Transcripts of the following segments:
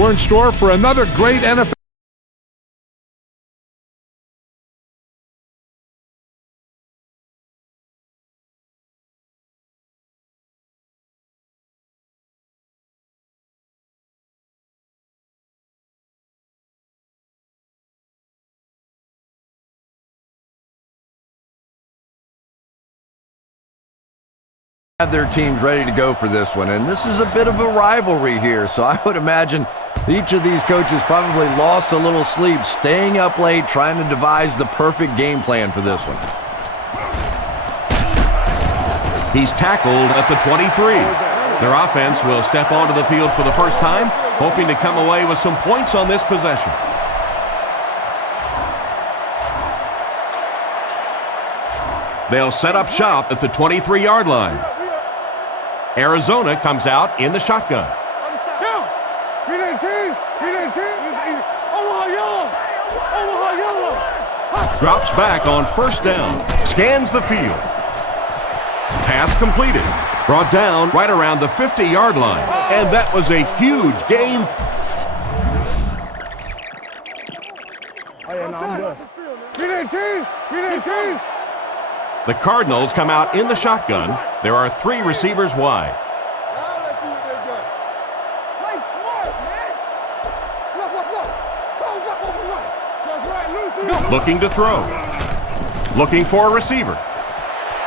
We're in store for another great NFL. Have their teams ready to go for this one, and this is a bit of a rivalry here, so I would imagine each of these coaches probably lost a little sleep staying up late trying to devise the perfect game plan for this one. He's tackled at the 23. Their offense will step onto the field for the first time, hoping to come away with some points on this possession. They'll set up shop at the 23-yard line. Arizona comes out in the shotgun. Drops back on first down. Scans the field. Pass completed. Brought down right around the 50-yard line. And that was a huge gain. The Cardinals come out in the shotgun. There are 3 receivers wide. Looking to throw. Looking for a receiver.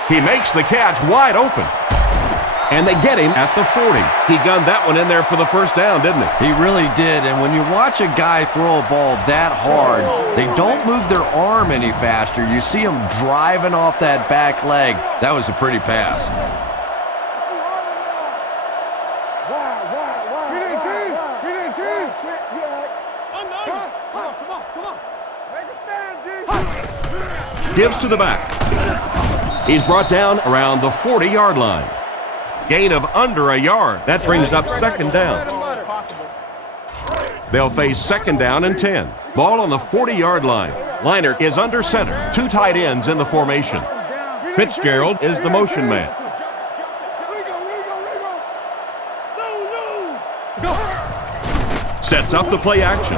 He makes the catch wide open. And they get him at the 40. He gunned that one in there for the first down, didn't he? He really did, and when you watch a guy throw a ball that hard, they don't move their arm any faster. You see him driving off that back leg. That was a pretty pass. Gives to the back. He's brought down around the 40-yard line. Gain of under a yard. That brings up second down. They'll face second down and 10. Ball on the 40-yard line. Leinart is under center. 2 tight ends in the formation. Fitzgerald is the motion man. Sets up the play action.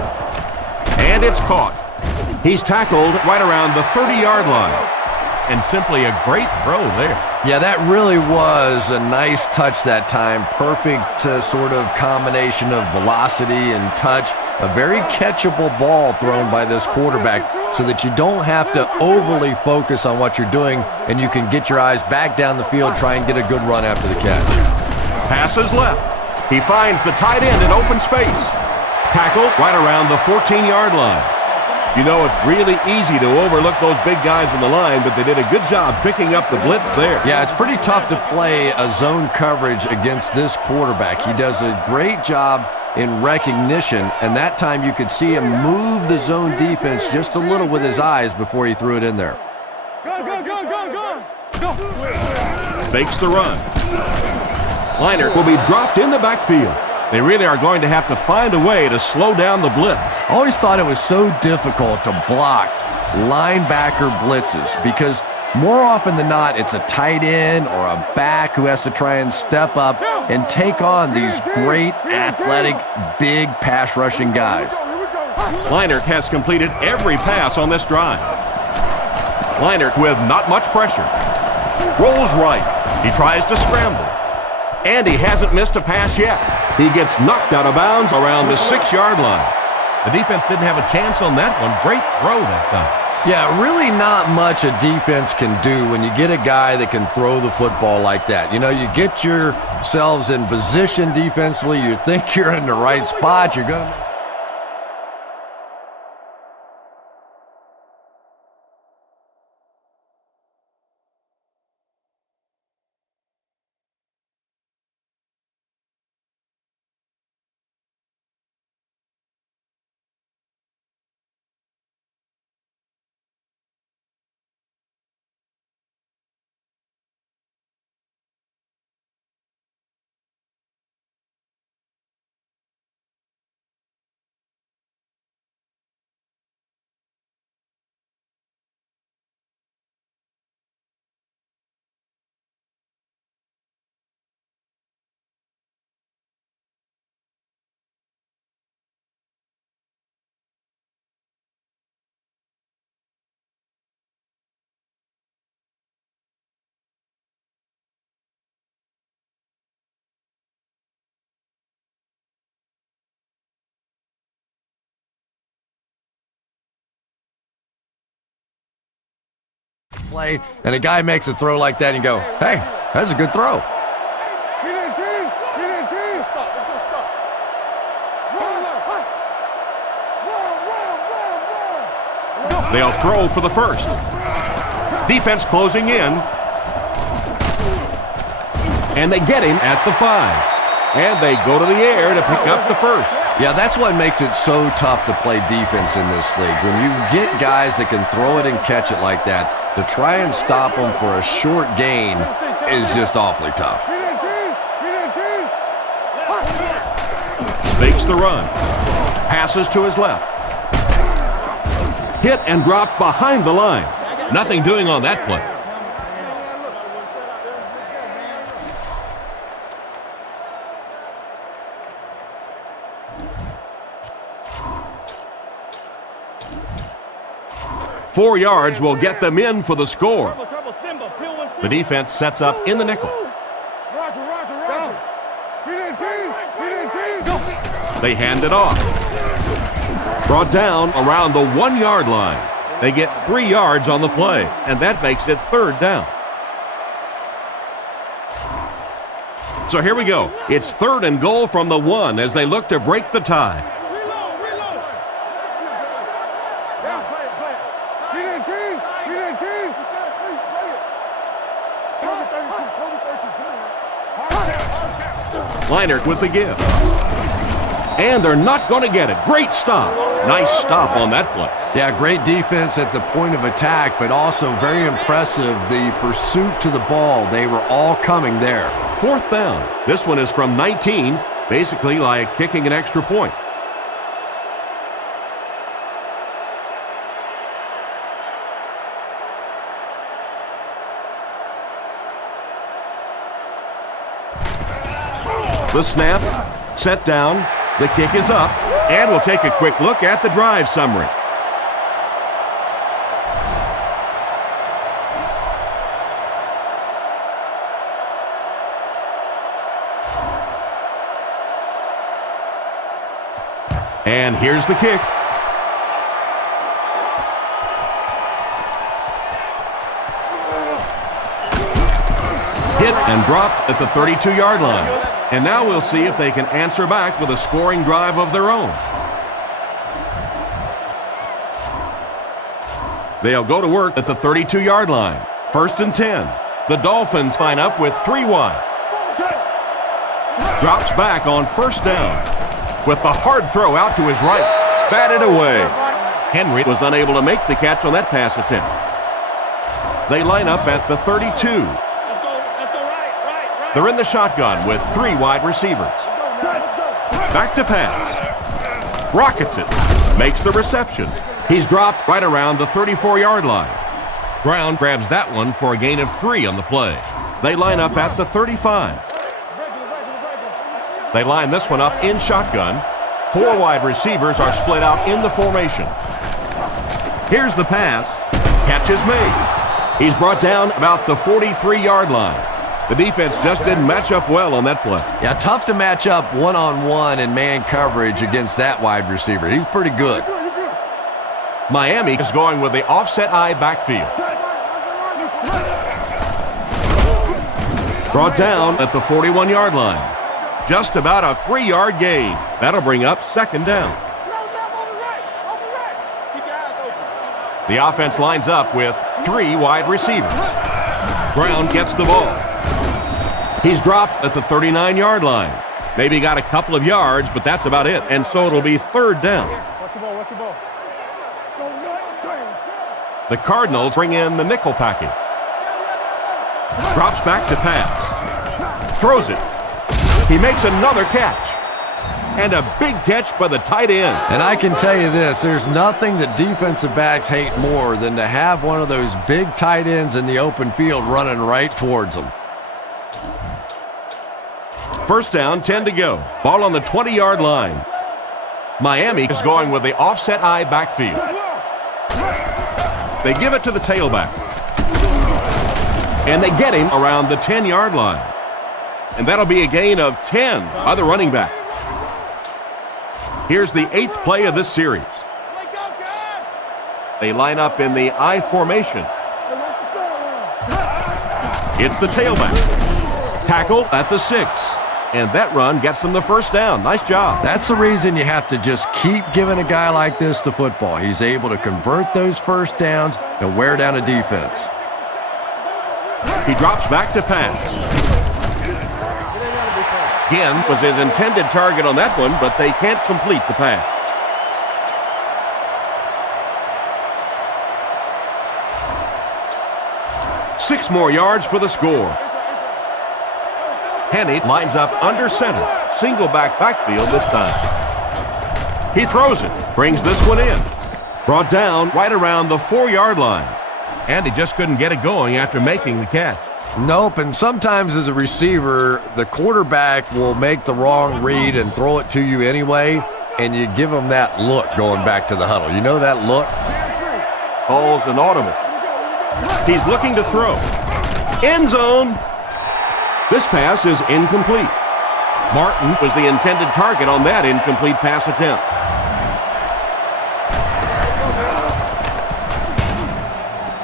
And it's caught. He's tackled right around the 30-yard line. And simply a great throw there. Yeah, that really was a nice touch that time. Perfect sort of combination of velocity and touch. A very catchable ball thrown by this quarterback so that you don't have to overly focus on what you're doing and you can get your eyes back down the field, try and get a good run after the catch. Passes left. He finds the tight end in open space. Tackled right around the 14-yard line. You know, it's really easy to overlook those big guys on the line, but they did a good job picking up the blitz there. Yeah, it's pretty tough to play a zone coverage against this quarterback. He does a great job in recognition, and that time you could see him move the zone defense just a little with his eyes before he threw it in there. Fakes the run. Leinart will be dropped in the backfield. They really are going to have to find a way to slow down the blitz. I always thought it was so difficult to block linebacker blitzes because more often than not, it's a tight end or a back who has to try and step up and take on these great, athletic, big pass-rushing guys. Leinart has completed every pass on this drive. Leinart with not much pressure. Rolls right. He tries to scramble. And he hasn't missed a pass yet. He gets knocked out of bounds around the 6-yard line. The defense didn't have a chance on that one. Great throw that time. Yeah, really not much a defense can do when you get a guy that can throw the football like that. You know, you get yourselves in position defensively. You think you're in the right spot. You're going to play, and a guy makes a throw like that and you go, hey, that's a good throw. They'll throw for the first. Defense closing in. And they get him at the 5. And they go to the air to pick up the first. Yeah, that's what makes it so tough to play defense in this league. When you get guys that can throw it and catch it like that, to try and stop them for a short gain is just awfully tough. Fakes the run. Passes to his left. Hit and dropped behind the line. Nothing doing on that play. Four yards will get them in for the score. The defense sets up in the nickel. They hand it off. Brought down around the 1-yard line. They get 3 yards on the play, and that makes it 3rd down. So here we go. It's 3rd and goal from the 1 as they look to break the tie. Leinert with the give. And they're not going to get it. Great stop. Nice stop on that play. Yeah, great defense at the point of attack, but also very impressive the pursuit to the ball. They were all coming there. 4th down. This one is from 19, basically like kicking an extra point. The snap, set down, the kick is up, and we'll take a quick look at the drive summary. And here's the kick. Hit and dropped at the 32-yard line. And now we'll see if they can answer back with a scoring drive of their own. They'll go to work at the 32-yard line. 1st and 10. The Dolphins line up with 3 wide. Drops back on 1st down. With the hard throw out to his right. Batted away. Henry was unable to make the catch on that pass attempt. They line up at the 32. They're in the shotgun with 3 wide receivers. Back to pass. Rockets it. Makes the reception. He's dropped right around the 34-yard line. Brown grabs that one for a gain of 3 on the play. They line up at the 35. They line this one up in shotgun. 4 wide receivers are split out in the formation. Here's the pass. Catch is made. He's brought down about the 43-yard line. The defense just didn't match up well on that play. Yeah, tough to match up one-on-one in man coverage against that wide receiver. He's pretty good. Miami is going with the offset eye backfield. Brought down at the 41-yard line. Just about a 3-yard gain. That'll bring up 2nd down. The offense lines up with 3 wide receivers. Brown gets the ball. He's dropped at the 39-yard line. Maybe got a couple of yards, but that's about it. And so it'll be 3rd down. The Cardinals bring in the nickel package. Drops back to pass. Throws it. He makes another catch. And a big catch by the tight end. And I can tell you this, there's nothing that defensive backs hate more than to have one of those big tight ends in the open field running right towards them. 1st down, 10 to go. Ball on the 20-yard line. Miami is going with the offset eye backfield. They give it to the tailback. And they get him around the 10-yard line. And that'll be a gain of 10 by the running back. Here's the 8th play of this series. They line up in the I formation. It's the tailback. Tackled at the 6. And that run gets them the first down. Nice job. That's the reason you have to just keep giving a guy like this the football. He's able to convert those first downs and wear down a defense. He drops back to pass. Again was his intended target on that one, but they can't complete the pass. Six more yards for the score. Henny lines up under center. Single backfield this time. He throws it. Brings this one in. Brought down right around the 4-yard line. And he just couldn't get it going after making the catch. Nope, and sometimes as a receiver, the quarterback will make the wrong read and throw it to you anyway, and you give him that look going back to the huddle. You know that look? Calls an audible. He's looking to throw. End zone. This pass is incomplete. Martin was the intended target on that incomplete pass attempt.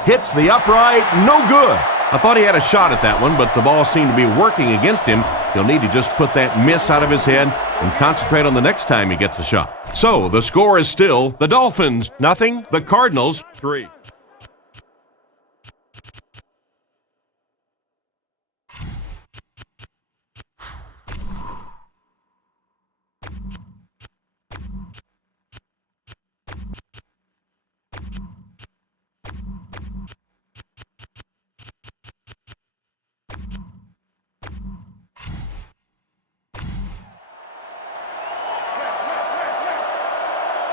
Hits the upright, no good. I thought he had a shot at that one, but the ball seemed to be working against him. He'll need to just put that miss out of his head and concentrate on the next time he gets a shot. So the score is still the Dolphins 0, the Cardinals 3.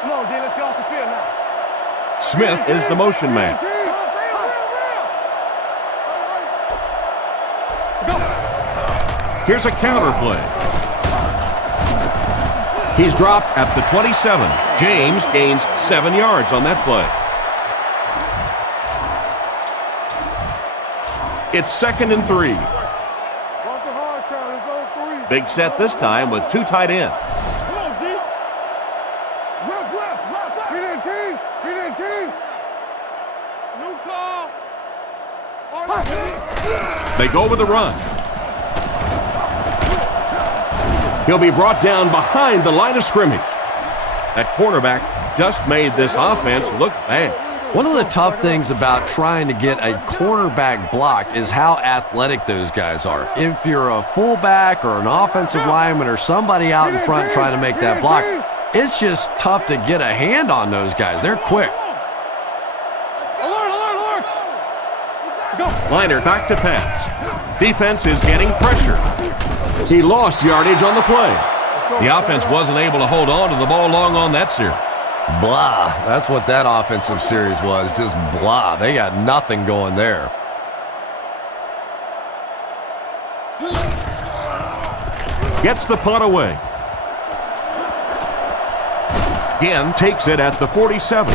Come on, D, let's get off the field now. Smith is the motion man. Here's a counter play. He's dropped at the 27. James gains 7 yards on that play. It's 2nd and 3. Big set this time with 2 tight ends. They go with the run. He'll be brought down behind the line of scrimmage. That cornerback just made this offense look bad. One of the tough things about trying to get a cornerback blocked is how athletic those guys are. If you're a fullback or an offensive lineman or somebody out in front trying to make that block, it's just tough to get a hand on those guys. They're quick. Liner back to pass. Defense is getting pressure. He lost yardage on the play. The offense wasn't able to hold on to the ball long on that series. Blah. That's what that offensive series was. Just blah. They got nothing going there. Gets the punt away. Again, takes it at the 47.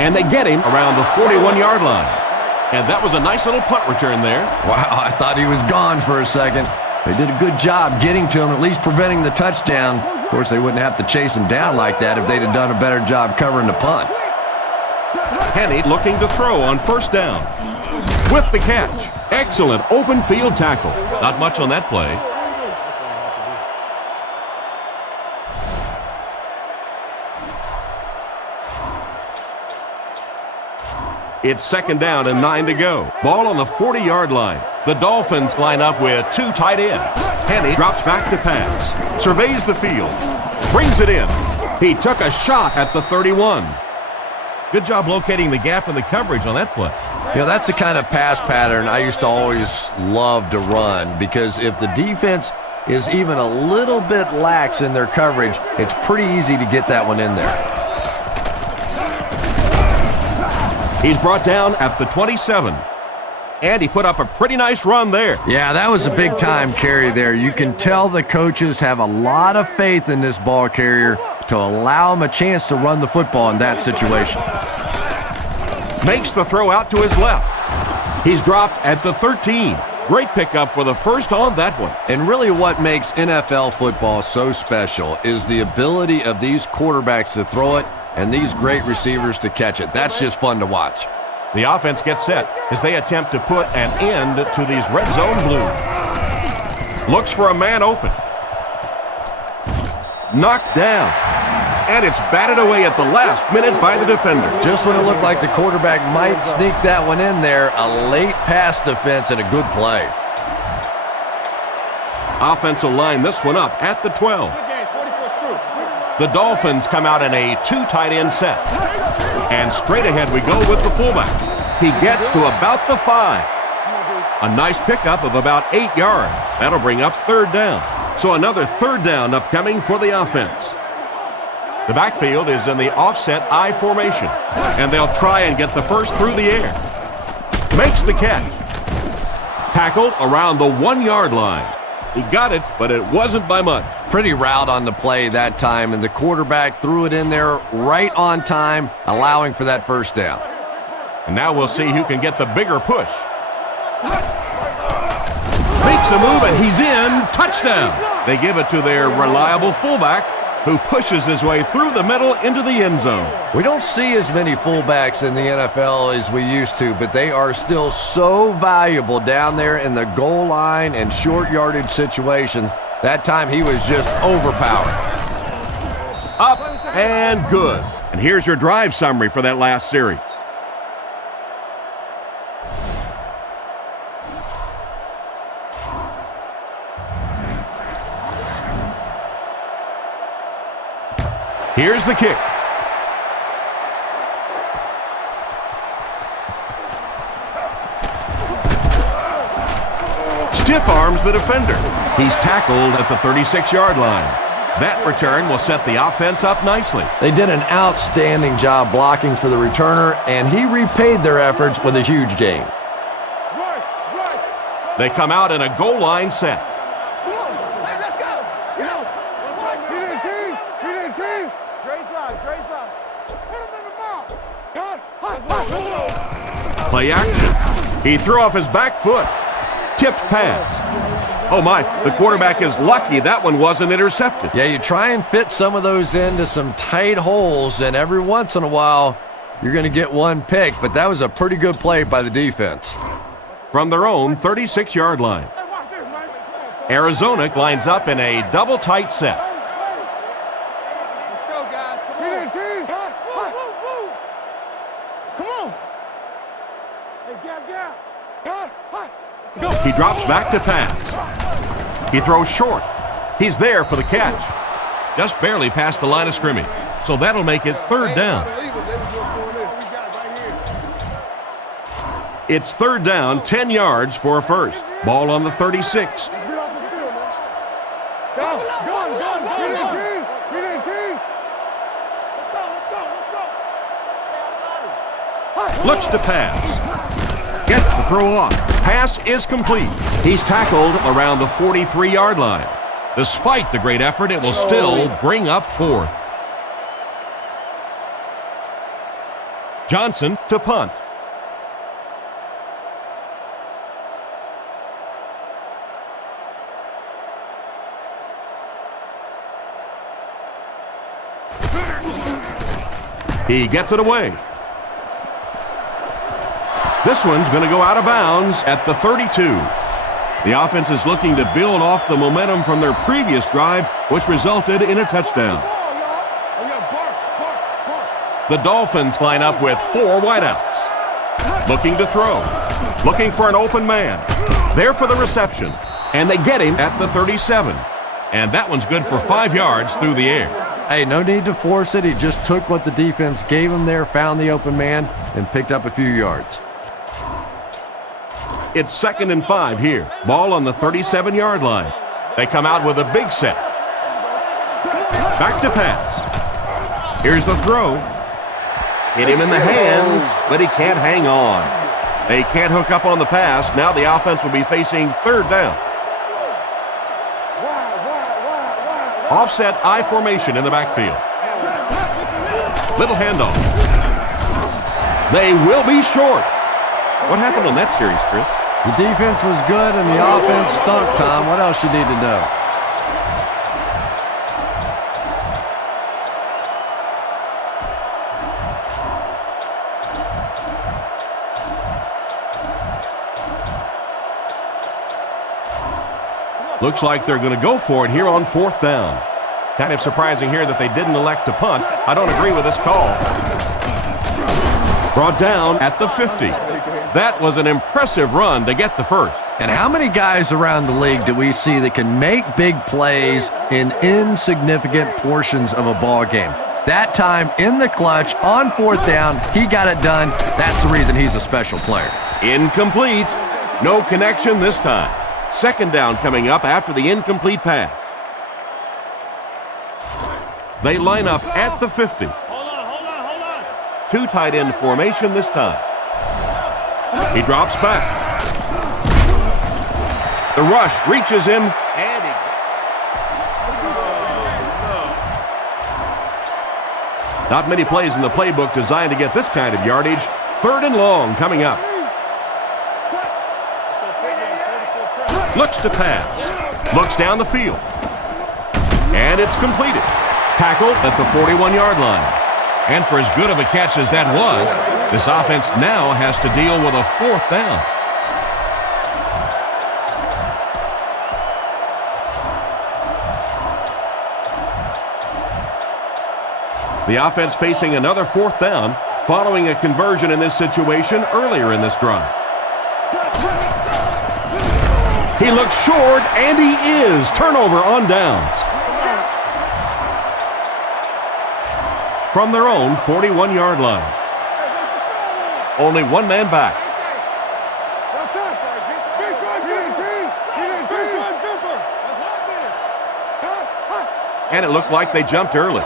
And they get him around the 41-yard line. And that was a nice little punt return there. Wow, I thought he was gone for a second. They did a good job getting to him, at least preventing the touchdown. Of course, they wouldn't have to chase him down like that if they'd have done a better job covering the punt. Henny looking to throw on first down. With the catch. Excellent open field tackle. Not much on that play. It's 2nd down and 9 to go. Ball on the 40-yard line. The Dolphins line up with 2 tight ends. Henny drops back to pass. Surveys the field. Brings it in. He took a shot at the 31. Good job locating the gap in the coverage on that play. You know, that's the kind of pass pattern I used to always love to run, because if the defense is even a little bit lax in their coverage, it's pretty easy to get that one in there. He's brought down at the 27. And he put up a pretty nice run there. Yeah, that was a big-time carry there. You can tell the coaches have a lot of faith in this ball carrier to allow him a chance to run the football in that situation. Makes the throw out to his left. He's dropped at the 13. Great pickup for the first on that one. And really what makes NFL football so special is the ability of these quarterbacks to throw it and these great receivers to catch it. That's just fun to watch. The offense gets set as they attempt to put an end to these red zone blues. Looks for a man open. Knocked down. And it's batted away at the last minute by the defender. Just when it looked like the quarterback might sneak that one in there, a late pass defense and a good play. Offense will line this one up at the 12. The Dolphins come out in a 2 tight end set. And straight ahead we go with the fullback. He gets to about the 5. A nice pickup of about 8 yards. That'll bring up 3rd down. So another 3rd down upcoming for the offense. The backfield is in the offset I formation. And they'll try and get the first through the air. Makes the catch. Tackled around the 1-yard line. He got it, but it wasn't by much. Pretty route on the play that time, and the quarterback threw it in there right on time, allowing for that first down. And now we'll see who can get the bigger push. Makes a move, and he's in. Touchdown. They give it to their reliable fullback, who pushes his way through the middle into the end zone. We don't see as many fullbacks in the NFL as we used to, but they are still so valuable down there in the goal line and short yardage situations. That time he was just overpowered. Up and good. And here's your drive summary for that last series. Here's the kick. Stiff arms the defender. He's tackled at the 36-yard line. That return will set the offense up nicely. They did an outstanding job blocking for the returner, and he repaid their efforts with a huge gain. They come out in a goal line set. Play action. He threw off his back foot. Tipped pass. Oh my, the quarterback is lucky that one wasn't intercepted. Yeah, you try and fit some of those into some tight holes, and every once in a while, you're going to get one pick, but that was a pretty good play by the defense. From their own 36-yard line. Arizona lines up in a double tight set. He drops back to pass. He throws short. He's there for the catch. Just barely past the line of scrimmage. So that'll make it 3rd down. It's 3rd down, 10 yards for a first. Ball on the 36. Looks to pass. Gets the throw off. Pass is complete. He's tackled around the 43-yard line. Despite the great effort, it will still bring up 4th. Johnson to punt. He gets it away. This one's going to go out of bounds at the 32. The offense is looking to build off the momentum from their previous drive, which resulted in a touchdown. The Dolphins line up with 4 wideouts. Looking to throw. Looking for an open man. There for the reception. And they get him at the 37. And that one's good for 5 yards through the air. Hey, no need to force it. He just took what the defense gave him there, found the open man, and picked up a few yards. It's 2nd and 5 here. Ball on the 37-yard line. They come out with a big set. Back to pass. Here's the throw. Hit him in the hands, but he can't hang on. They can't hook up on the pass. Now the offense will be facing 3rd down. Offset I formation in the backfield. Little handoff. They will be short. What happened on that series, Chris? The defense was good and the offense stunk, Tom. What else you need to know? Looks like they're going to go for it here on 4th down. Kind of surprising here that they didn't elect to punt. I don't agree with this call. Brought down at the 50. That was an impressive run to get the first. And how many guys around the league do we see that can make big plays in insignificant portions of a ball game? That time in the clutch on 4th down, he got it done. That's the reason he's a special player. Incomplete. No connection this time. 2nd down coming up after the incomplete pass. They line up at the 50. Hold on. 2 tight end formation this time. He drops back. The rush reaches him, and not many plays in the playbook designed to get this kind of yardage. 3rd and long coming up. Looks to pass. Looks down the field. And it's completed. Tackled at the 41-yard line. And for as good of a catch as that was, this offense now has to deal with a 4th down. The offense facing another 4th down following a conversion in this situation earlier in this drive. He looks short, and he is. Turnover on downs. From their own 41-yard line. Only one man back. And it looked like they jumped early.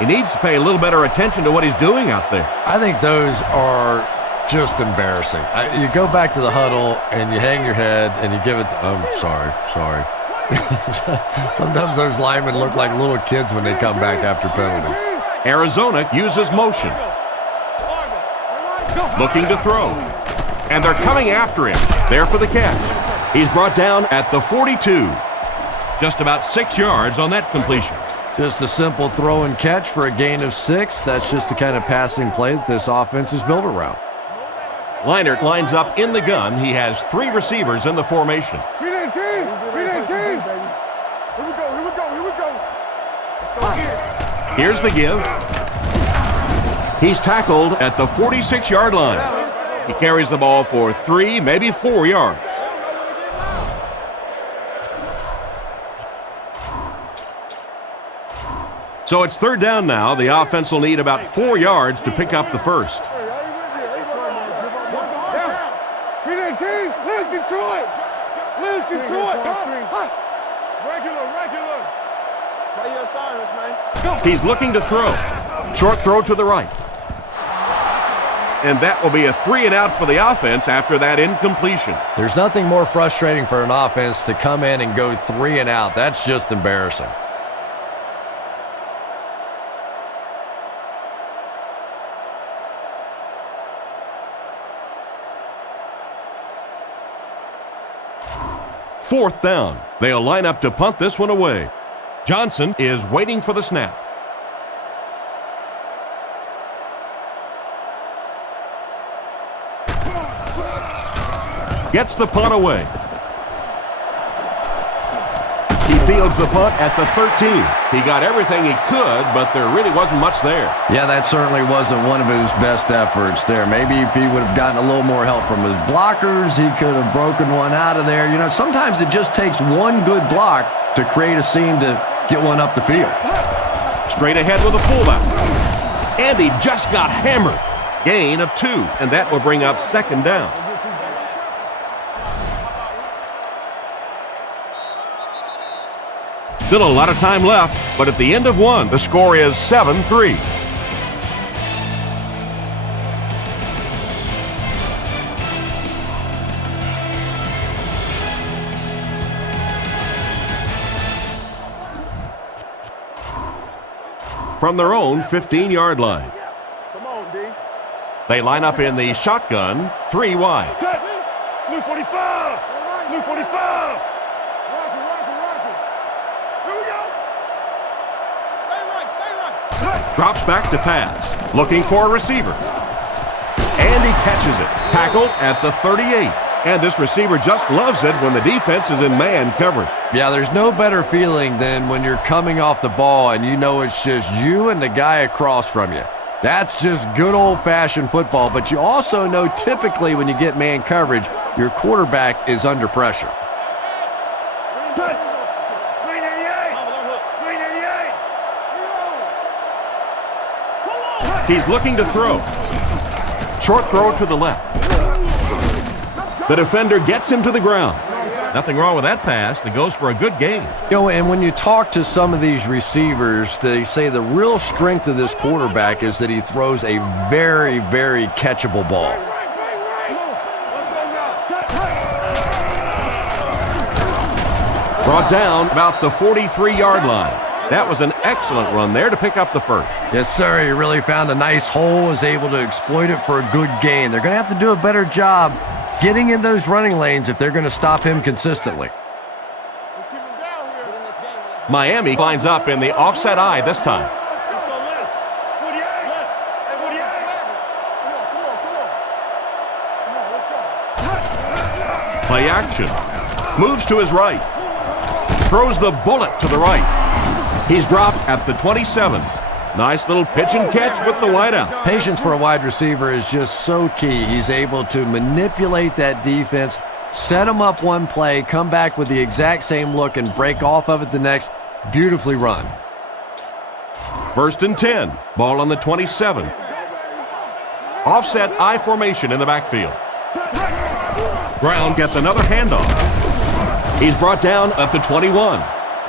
He needs to pay a little better attention to what he's doing out there. I think those are just embarrassing. You go back to the huddle and you hang your head and you give it, sorry. Sometimes those linemen look like little kids when they come back after penalties. Arizona uses motion. Looking to throw. And they're coming after him. There for the catch. He's brought down at the 42. Just about 6 yards on that completion. Just a simple throw and catch for a gain of 6. That's just the kind of passing play that this offense is built around. Leinart lines up in the gun. He has 3 receivers in the formation. Here we go. Let's go here. Here's the give. He's tackled at the 46-yard line. He carries the ball for 3, maybe 4 yards. So it's 3rd down now. The offense will need about 4 yards to pick up the first. Let's Detroit. Regular. Play your assignments, man. He's looking to throw. Short throw to the right. And that will be a 3 and out for the offense after that incompletion. There's nothing more frustrating for an offense to come in and go 3 and out. That's just embarrassing. Fourth down. They'll line up to punt this one away. Johnson is waiting for the snap. Gets the punt away. He fields the punt at the 13. He got everything he could, but there really wasn't much there. Yeah, that certainly wasn't one of his best efforts there. Maybe if he would have gotten a little more help from his blockers, he could have broken one out of there. You know, sometimes it just takes one good block to create a seam to get one up the field. Straight ahead with a fullback. And he just got hammered. Gain of 2, and that will bring up 2nd down. Still a lot of time left, but at the end of 1, the score is 7-3. From their own 15-yard line. Come on, D. They line up in the shotgun, 3 wide. Blue 45. Blue 45. Drops back to pass. Looking for a receiver. And he catches it. Tackled at the 38. And this receiver just loves it when the defense is in man coverage. Yeah, there's no better feeling than when you're coming off the ball and you know it's just you and the guy across from you. That's just good old-fashioned football, but you also know typically when you get man coverage, your quarterback is under pressure. He's looking to throw. Short throw to the left. The defender gets him to the ground. Nothing wrong with that pass. That goes for a good gain. You know, and when you talk to some of these receivers, they say the real strength of this quarterback is that he throws a very, very catchable ball. Brought down about the 43-yard line. That was an excellent run there to pick up the first. Yes, sir. He really found a nice hole, was able to exploit it for a good gain. They're going to have to do a better job getting in those running lanes if they're going to stop him consistently. Miami lines up in the offset eye this time. Play action. Moves to his right. Throws the bullet to the right. He's dropped at the 27. Nice little pitch and catch with the wideout. Patience for a wide receiver is just so key. He's able to manipulate that defense, set them up one play, come back with the exact same look, and break off of it the next. Beautifully run. 1st and 10. Ball on the 27. Offset I formation in the backfield. Brown gets another handoff. He's brought down at the 21.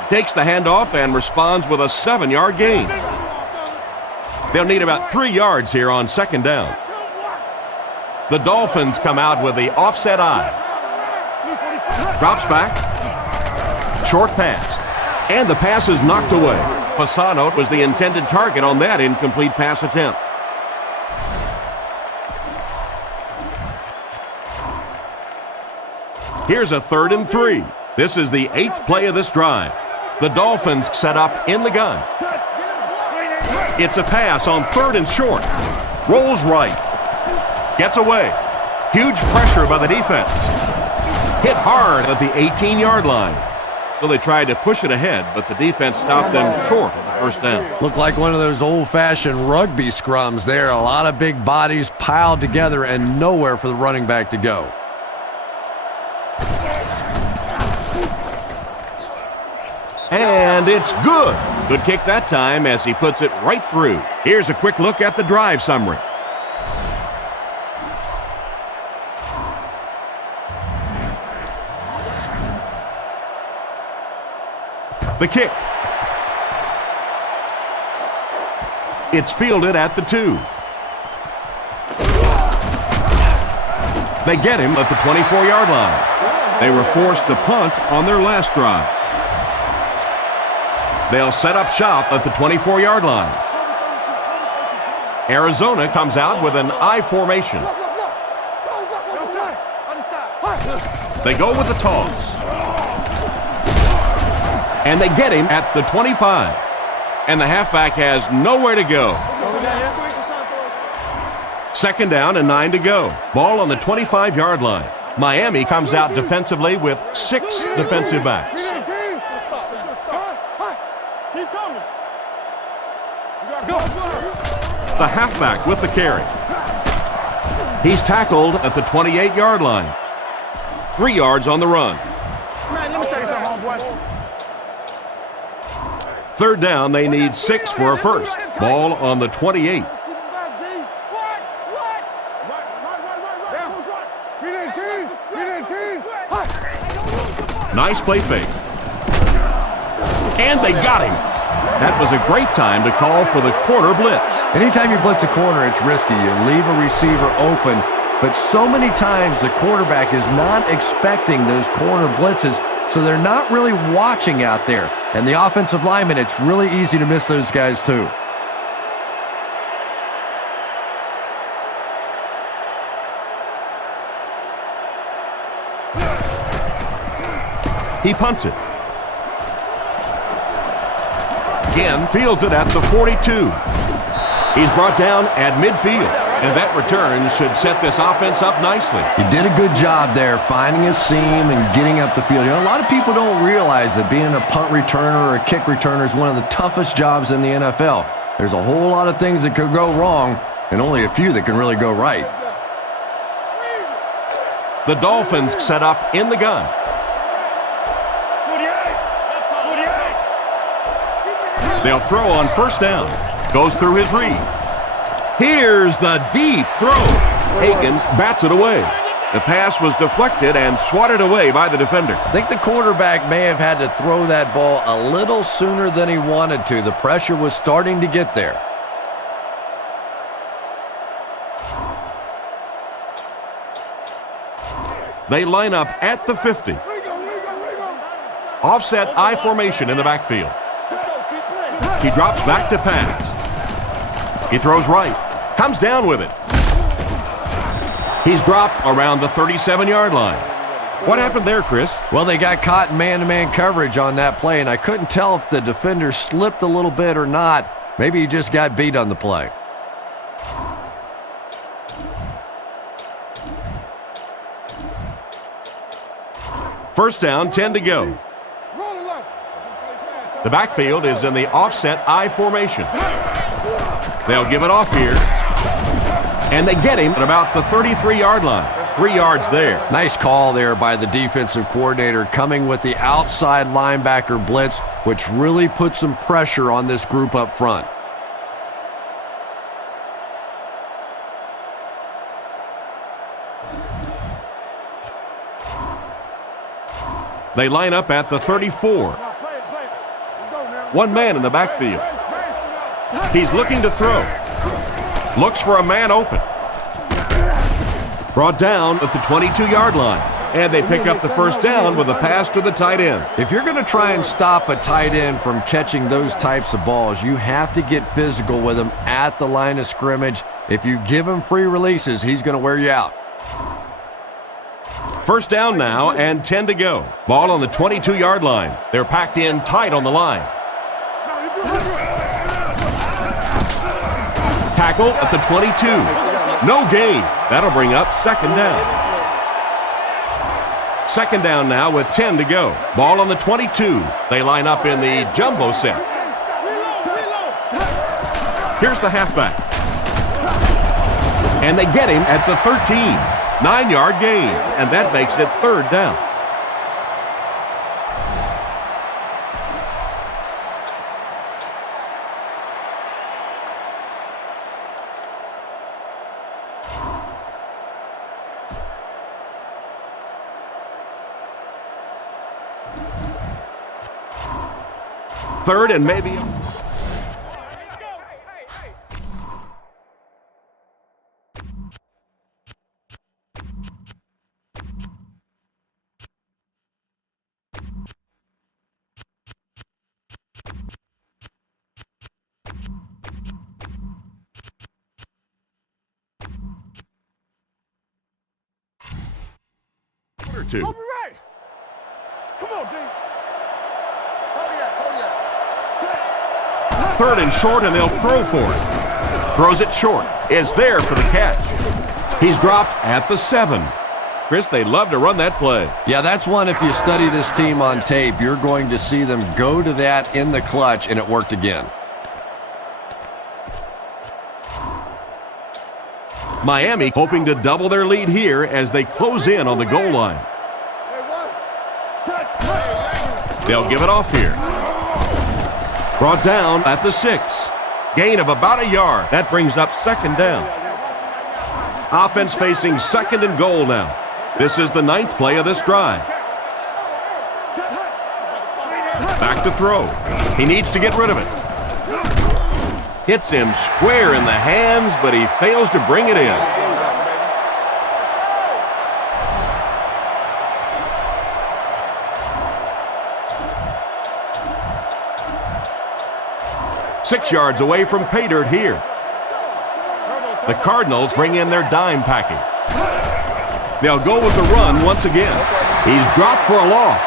Takes the handoff and responds with a 7-yard gain. They'll need about 3 yards here on 2nd down. The Dolphins come out with the offset I. Drops back. Short pass. And the pass is knocked away. Fasano was the intended target on that incomplete pass attempt. Here's a 3rd and 3. This is the 8th play of this drive. The Dolphins set up in the gun. It's a pass on 3rd and short. Rolls right. Gets away. Huge pressure by the defense. Hit hard at the 18-yard line. So they tried to push it ahead, but the defense stopped them short of the 1st down. Looked like one of those old-fashioned rugby scrums there. A lot of big bodies piled together and nowhere for the running back to go. And it's good. Good kick that time as he puts it right through. Here's a quick look at the drive summary. The kick. It's fielded at the 2. They get him at the 24-yard line. They were forced to punt on their last drive. They'll set up shop at the 24-yard line. Arizona comes out with an I formation. They go with the toss. And they get him at the 25. And the halfback has nowhere to go. 2nd down and 9 to go. Ball on the 25-yard line. Miami comes out defensively with 6 defensive backs. The halfback with the carry. He's tackled at the 28-yard line. 3 yards on the run. Man, let me tell you something, homeboy. 3rd down, they need 6 for a first. Ball on the 28. Nice play fake. And they got him. That was a great time to call for the corner blitz. Anytime you blitz a corner, it's risky. You leave a receiver open, but so many times the quarterback is not expecting those corner blitzes, so they're not really watching out there. And the offensive linemen, it's really easy to miss those guys too. He punts it. Again, fields it at the 42. He's brought down at midfield. And that return should set this offense up nicely. He did a good job there finding a seam and getting up the field. You know, a lot of people don't realize that being a punt returner or a kick returner is one of the toughest jobs in the NFL. There's a whole lot of things that could go wrong and only a few that can really go right. The Dolphins set up in the gun. They'll throw on first down. Goes through his read. Here's the deep throw. Akins bats it away. The pass was deflected and swatted away by the defender. I think the quarterback may have had to throw that ball a little sooner than he wanted to. The pressure was starting to get there. They line up at the 50. Offset I formation in the backfield. He drops back to pass. He throws right. Comes down with it. He's dropped around the 37-yard line. What happened there, Chris? Well, they got caught in man-to-man coverage on that play, and I couldn't tell if the defender slipped a little bit or not. Maybe he just got beat on the play. First down, 10 to go. The backfield is in the offset I formation. They'll give it off here. And they get him at about the 33-yard line. 3 yards there. Nice call there by the defensive coordinator, coming with the outside linebacker blitz, which really put some pressure on this group up front. They line up at the 34. One man in the backfield. He's looking to throw. Looks for a man open. Brought down at the 22-yard line. And they pick up the first down with a pass to the tight end. If you're going to try and stop a tight end from catching those types of balls, you have to get physical with him at the line of scrimmage. If you give him free releases, he's going to wear you out. First down now and 10 to go. Ball on the 22-yard line. They're packed in tight on the line. Tackle at the 22. No gain. That'll bring up second down. Second down now with 10 to go. Ball on the 22. They line up in the jumbo set. Here's the halfback. And they get him at the 13. 9-yard gain. And that makes it third down. Third and maybe. Two. Come on, D. Third and short, and they'll throw for it. Throws it short. Is there for the catch. He's dropped at the 7. Chris, they love to run that play. Yeah, that's one, if you study this team on tape, you're going to see them go to that in the clutch, and it worked again. Miami hoping to double their lead here as they close in on the goal line. They'll give it off here. Brought down at the 6. Gain of about a yard. That brings up second down. Offense facing second and goal now. This is the 9th play of this drive. Back to throw. He needs to get rid of it. Hits him square in the hands, but he fails to bring it in. Six yards away from pay dirt here. The Cardinals bring in their dime package. They'll go with the run once again. He's dropped for a loss.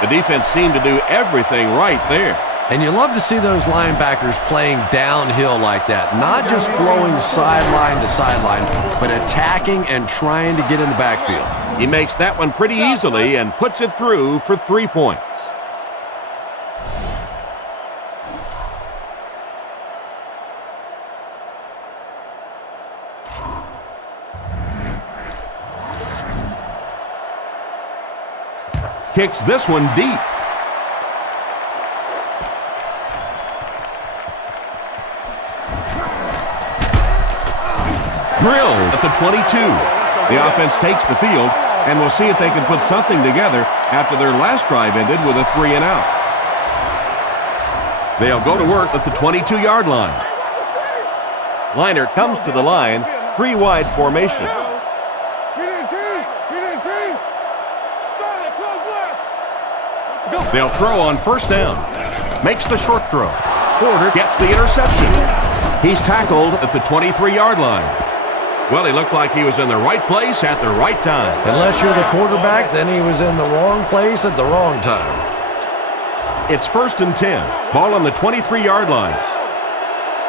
The defense seemed to do everything right there. And you love to see those linebackers playing downhill like that, not just flowing sideline to sideline, but attacking and trying to get in the backfield. He makes that one pretty easily and puts it through for 3 points. Kicks this one deep. Drilled at the 22. The offense takes the field, and we'll see if they can put something together after their last drive ended with a 3 and out. They'll go to work at the 22-yard line. Liner comes to the line, 3-wide formation. They'll throw on first down. Makes the short throw. Porter gets the interception. He's tackled at the 23-yard line. Well, he looked like he was in the right place at the right time. Unless you're the quarterback, then he was in the wrong place at the wrong time. It's 1st and 10. Ball on the 23-yard line.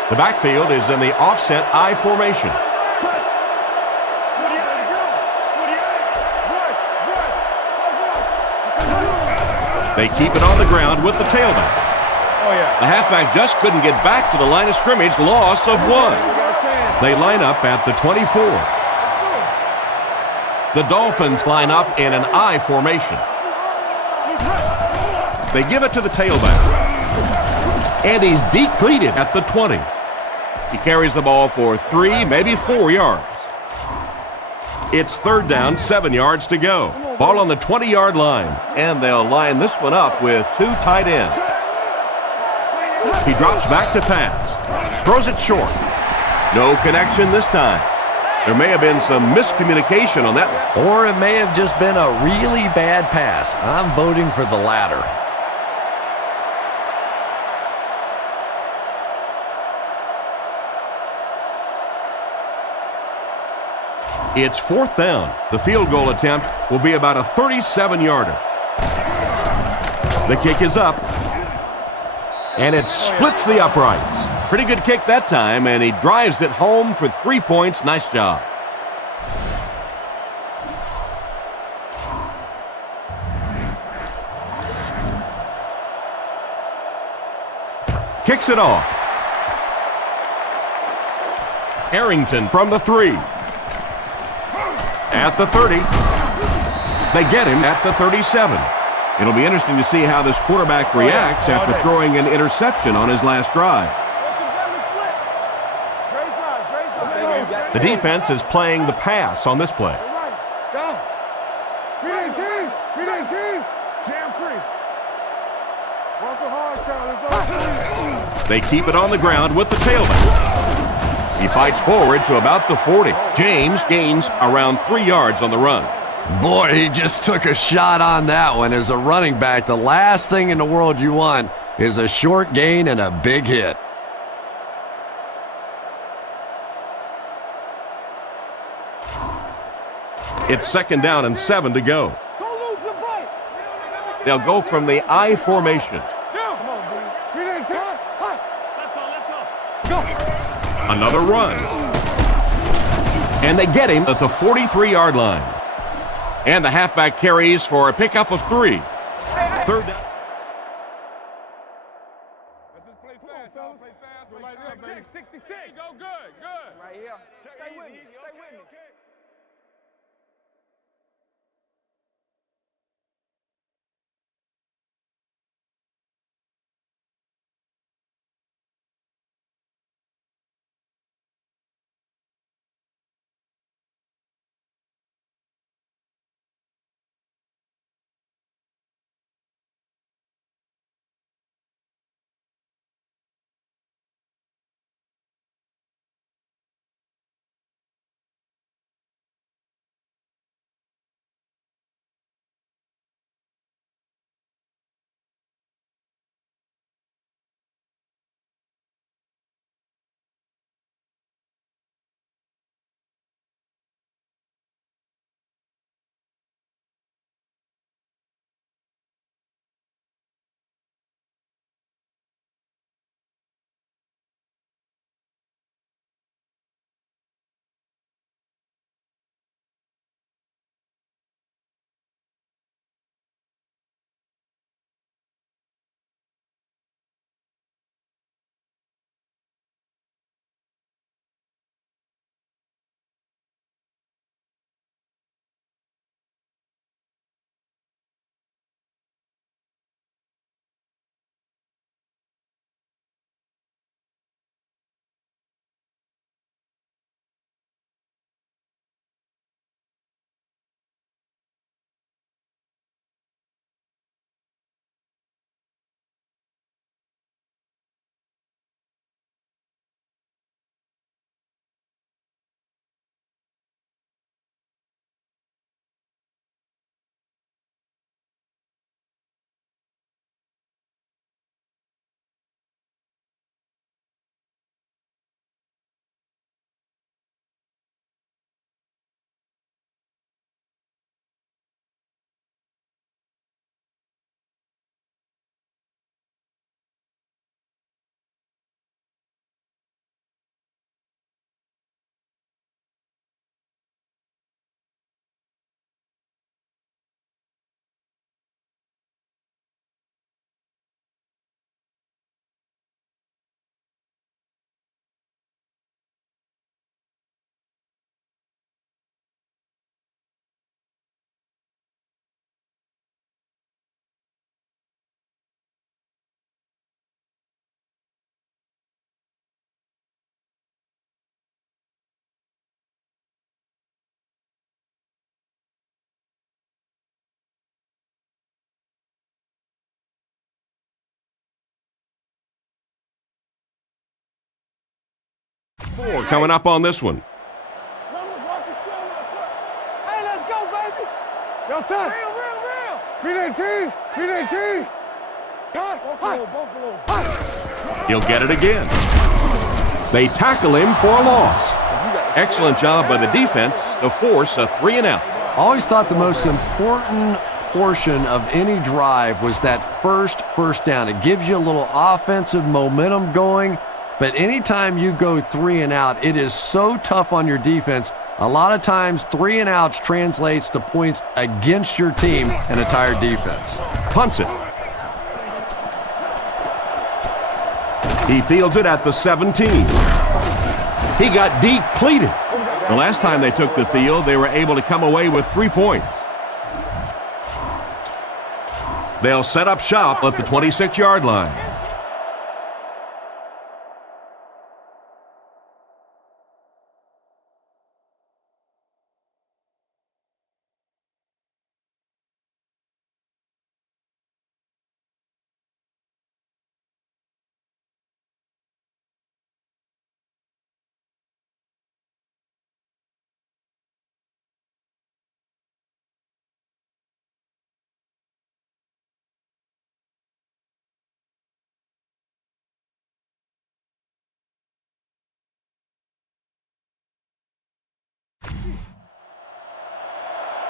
The backfield is in the offset I formation. They keep it on the ground with the tailback. The halfback just couldn't get back to the line of scrimmage. Loss of 1. They line up at the 24. The Dolphins line up in an I formation. They give it to the tailback. And he's depleted at the 20. He carries the ball for 3, maybe 4 yards. It's 3rd down, 7 yards to go. Ball on the 20-yard line, and they'll line this one up with 2 tight ends. He drops back to pass. Throws it short. No connection this time. There may have been some miscommunication on that one. Or it may have just been a really bad pass. I'm voting for the latter. It's 4th down. The field goal attempt will be about a 37-yarder. The kick is up. And it splits the uprights. Pretty good kick that time, and he drives it home for 3 points. Nice job. Kicks it off. Arrington from the 3. At the 30. They get him at the 37. It'll be interesting to see how this quarterback reacts after throwing an interception on his last drive. The defense is playing the pass on this play. They keep it on the ground with the tailback. He fights forward to about the 40. James gains around 3 yards on the run. Boy, he just took a shot on that one. As a running back, the last thing in the world you want is a short gain and a big hit. It's 2nd down and 7 to go. They'll go from the I formation. Another run. And they get him at the 43-yard line. And the halfback carries for a pickup of 3. 3rd down. Let's just play fast. Play fast. 66. Go good. Right here. Stay with me. Stay with me. 4 coming up on this one. Hey, let's go, baby. Yo, son. Real. PDT. He'll get it again. They tackle him for a loss. Excellent job by the defense to force a 3-and-out. Always thought the most important portion of any drive was that first down. It gives you a little offensive momentum going, but anytime you go 3-and-out, it is so tough on your defense. A lot of times 3-and-outs translates to points against your team and a tired defense. Punts it. He fields it at the 17. He got depleted. The last time they took the field, they were able to come away with 3 points. They'll set up shop at the 26-yard line.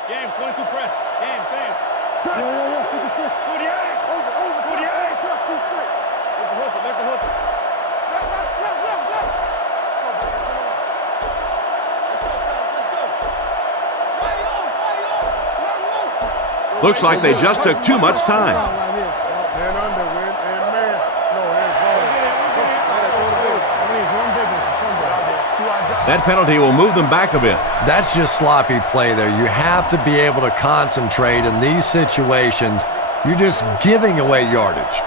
Game, 22 press. Game, fans. Yo, 56. 48. Over. 48. Truck, 2 straight. Let the hooker. Left. Let's go. Looks like they just took too much time. Man under, and man. No, that's all. That penalty will move them back a bit. That's just sloppy play there. You have to be able to concentrate in these situations. You're just giving away yardage.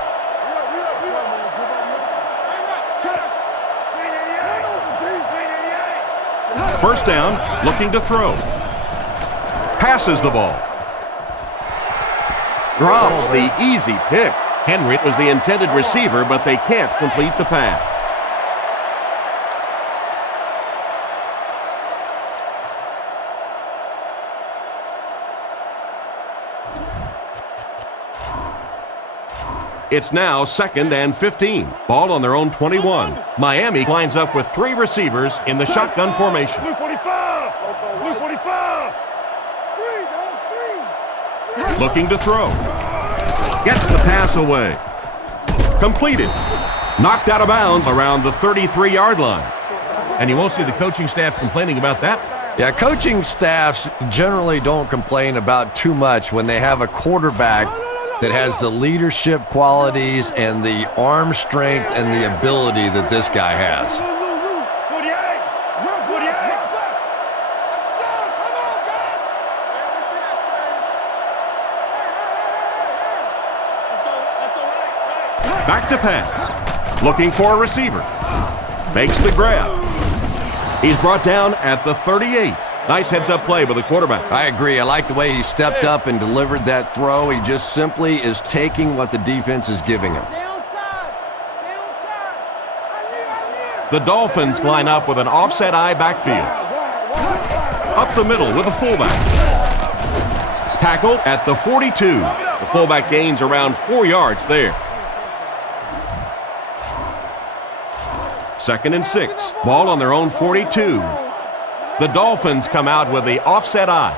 First down, looking to throw. Passes the ball. Drops the easy pick. Henry was the intended receiver, but they can't complete the pass. It's now 2nd and 15. Ball on their own 21. Miami lines up with 3 receivers in the shotgun formation. Blue 45. Blue 45. Looking to throw. Gets the pass away. Completed. Knocked out of bounds around the 33-yard line. And you won't see the coaching staff complaining about that. Yeah, coaching staffs generally don't complain about too much when they have a quarterback that has the leadership qualities and the arm strength and the ability that this guy has. Back to pass. Looking for a receiver. Makes the grab. He's brought down at the 38. Nice heads-up play by the quarterback. I agree. I like the way he stepped up and delivered that throw. He just simply is taking what the defense is giving him. The Dolphins line up with an offset eye backfield. Up the middle with a fullback. Tackled at the 42. The fullback gains around 4 yards there. 2nd and 6. Ball on their own 42. The Dolphins come out with the offset eye.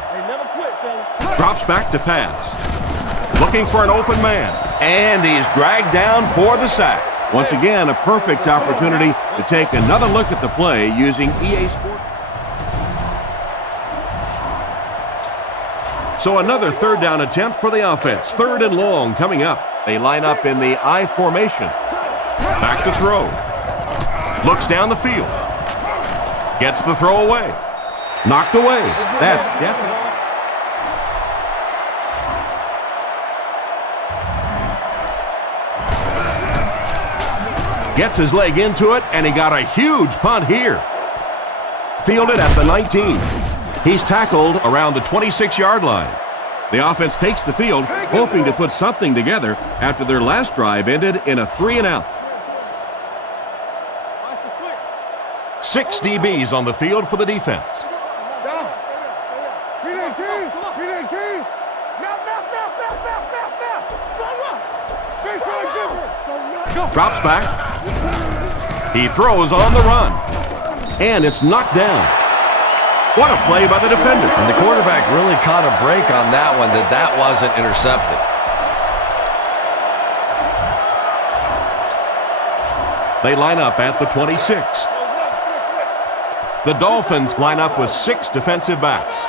Drops back to pass. Looking for an open man. And he's dragged down for the sack. Once again, a perfect opportunity to take another look at the play using EA Sports. So another 3rd down attempt for the offense. 3rd and long coming up. They line up in the I formation. Back to throw. Looks down the field. Gets the throw away. Knocked away. That's definitely. Gets his leg into it, and he got a huge punt here. Fielded at the 19. He's tackled around the 26-yard line. The offense takes the field, hoping to put something together after their last drive ended in a 3-and-out. 6 DBs on the field for the defense. Drops back. He throws on the run. And it's knocked down. What a play by the defender. And the quarterback really caught a break on that one, that wasn't intercepted. They line up at the 26. The Dolphins line up with 6 defensive backs.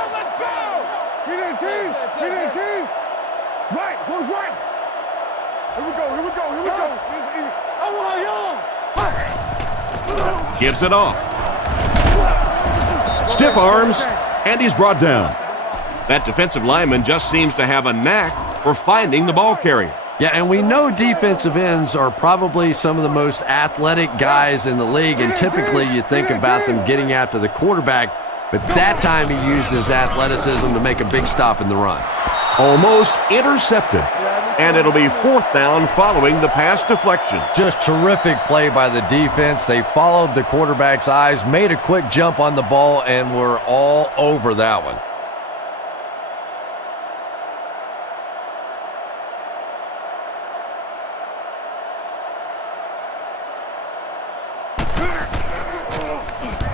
Right, who's right? Here we go. Gives it off. Stiff arms, and he's brought down. That defensive lineman just seems to have a knack for finding the ball carrier. Yeah, and we know defensive ends are probably some of the most athletic guys in the league, and typically you think about them getting after the quarterback, but that time he used his athleticism to make a big stop in the run. Almost intercepted, and it'll be 4th down following the pass deflection. Just terrific play by the defense. They followed the quarterback's eyes, made a quick jump on the ball, and were all over that one.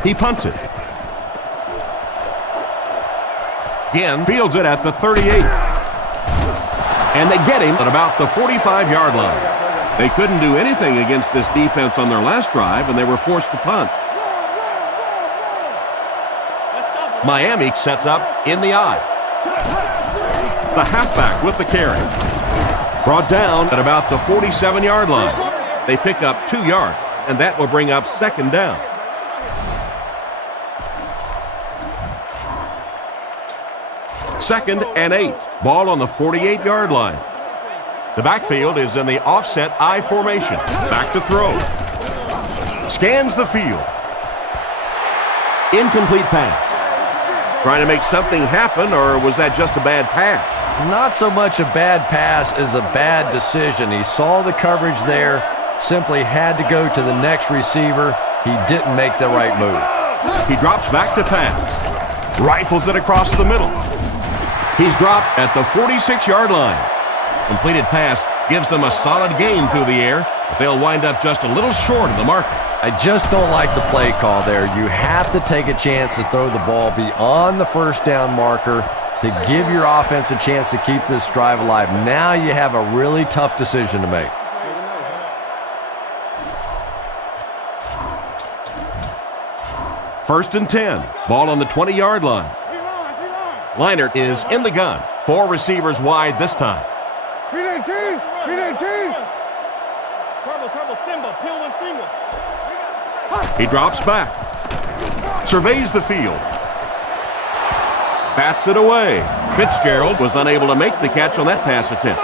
He punts it. Again, fields it at the 38. And they get him at about the 45-yard line. They couldn't do anything against this defense on their last drive, and they were forced to punt. Miami sets up in the eye. The halfback with the carry. Brought down at about the 47-yard line. They pick up 2 yards, and that will bring up 2nd down. Second and 8. Ball on the 48-yard line. The backfield is in the offset I formation. Back to throw. Scans the field. Incomplete pass. Trying to make something happen, or was that just a bad pass? Not so much a bad pass as a bad decision. He saw the coverage there, simply had to go to the next receiver. He didn't make the right move. He drops back to pass. Rifles it across the middle. He's dropped at the 46-yard line. Completed pass gives them a solid gain through the air, but they'll wind up just a little short of the marker. I just don't like the play call there. You have to take a chance to throw the ball beyond the 1st down marker to give your offense a chance to keep this drive alive. Now you have a really tough decision to make. First and 10. Ball on the 20-yard line. Leinart is in the gun. 4 receivers wide this time. Turbo, Simba, peel and single. He drops back. Surveys the field. Bats it away. Fitzgerald was unable to make the catch on that pass attempt.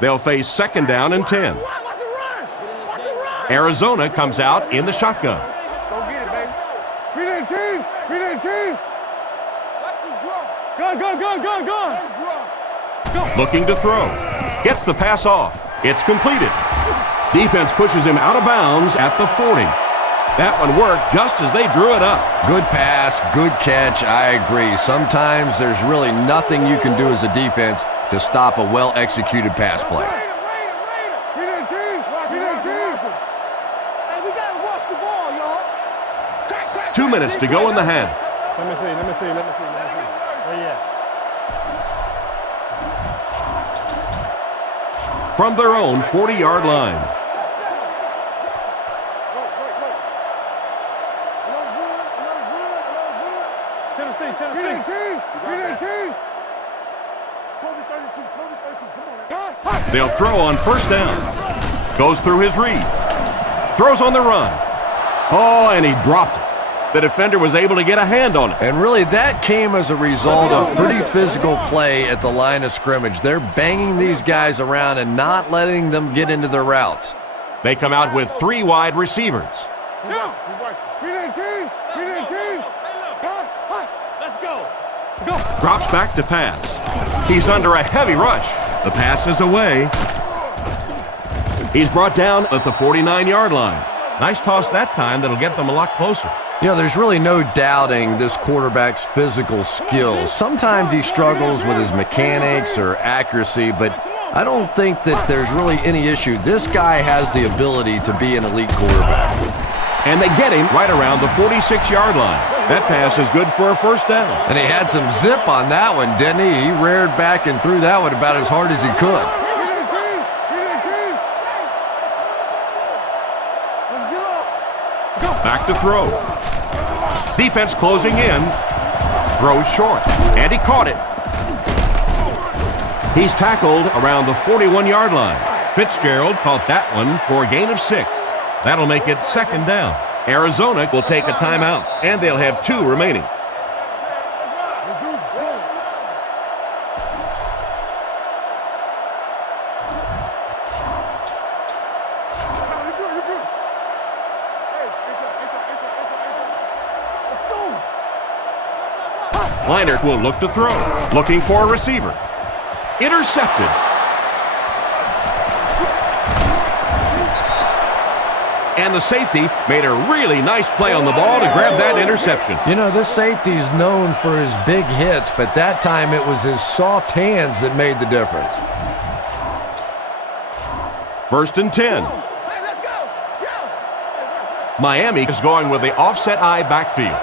They'll face 2nd down and 10. Arizona comes out in the shotgun. Let's go get it, baby. Go. Looking to throw. Gets the pass off. It's completed. Defense pushes him out of bounds at the 40. That one worked just as they drew it up. Good pass, good catch, I agree. Sometimes there's really nothing you can do as a defense to stop a well-executed pass play. 2 minutes to go in the half. Let me see. Oh, yeah. From their own 40-yard line. Tennessee. They'll throw on 1st down. Goes through his read. Throws on the run. Oh, and he dropped it. The defender was able to get a hand on it. And really, that came as a result of pretty physical play at the line of scrimmage. They're banging these guys around and not letting them get into their routes. They come out with 3 wide receivers. Let's go. Drops back to pass. He's under a heavy rush. The pass is away. He's brought down at the 49-yard line. Nice toss that time that'll get them a lot closer. You know, there's really no doubting this quarterback's physical skills. Sometimes he struggles with his mechanics or accuracy, but I don't think that there's really any issue. This guy has the ability to be an elite quarterback. And they get him right around the 46-yard line. That pass is good for a first down. And he had some zip on that one, didn't he? He reared back and threw that one about as hard as he could. Back to throw. Defense closing in. Throws short. And he caught it. He's tackled around the 41-yard line. Fitzgerald caught that one for a gain of 6. That'll make it second down. Arizona will take a timeout, and they'll have 2 remaining. Leinart will look to throw. Looking for a receiver. Intercepted. And the safety made a really nice play on the ball to grab that interception. You know, this safety is known for his big hits, but that time it was his soft hands that made the difference. First and 10. Miami is going with the offset eye backfield.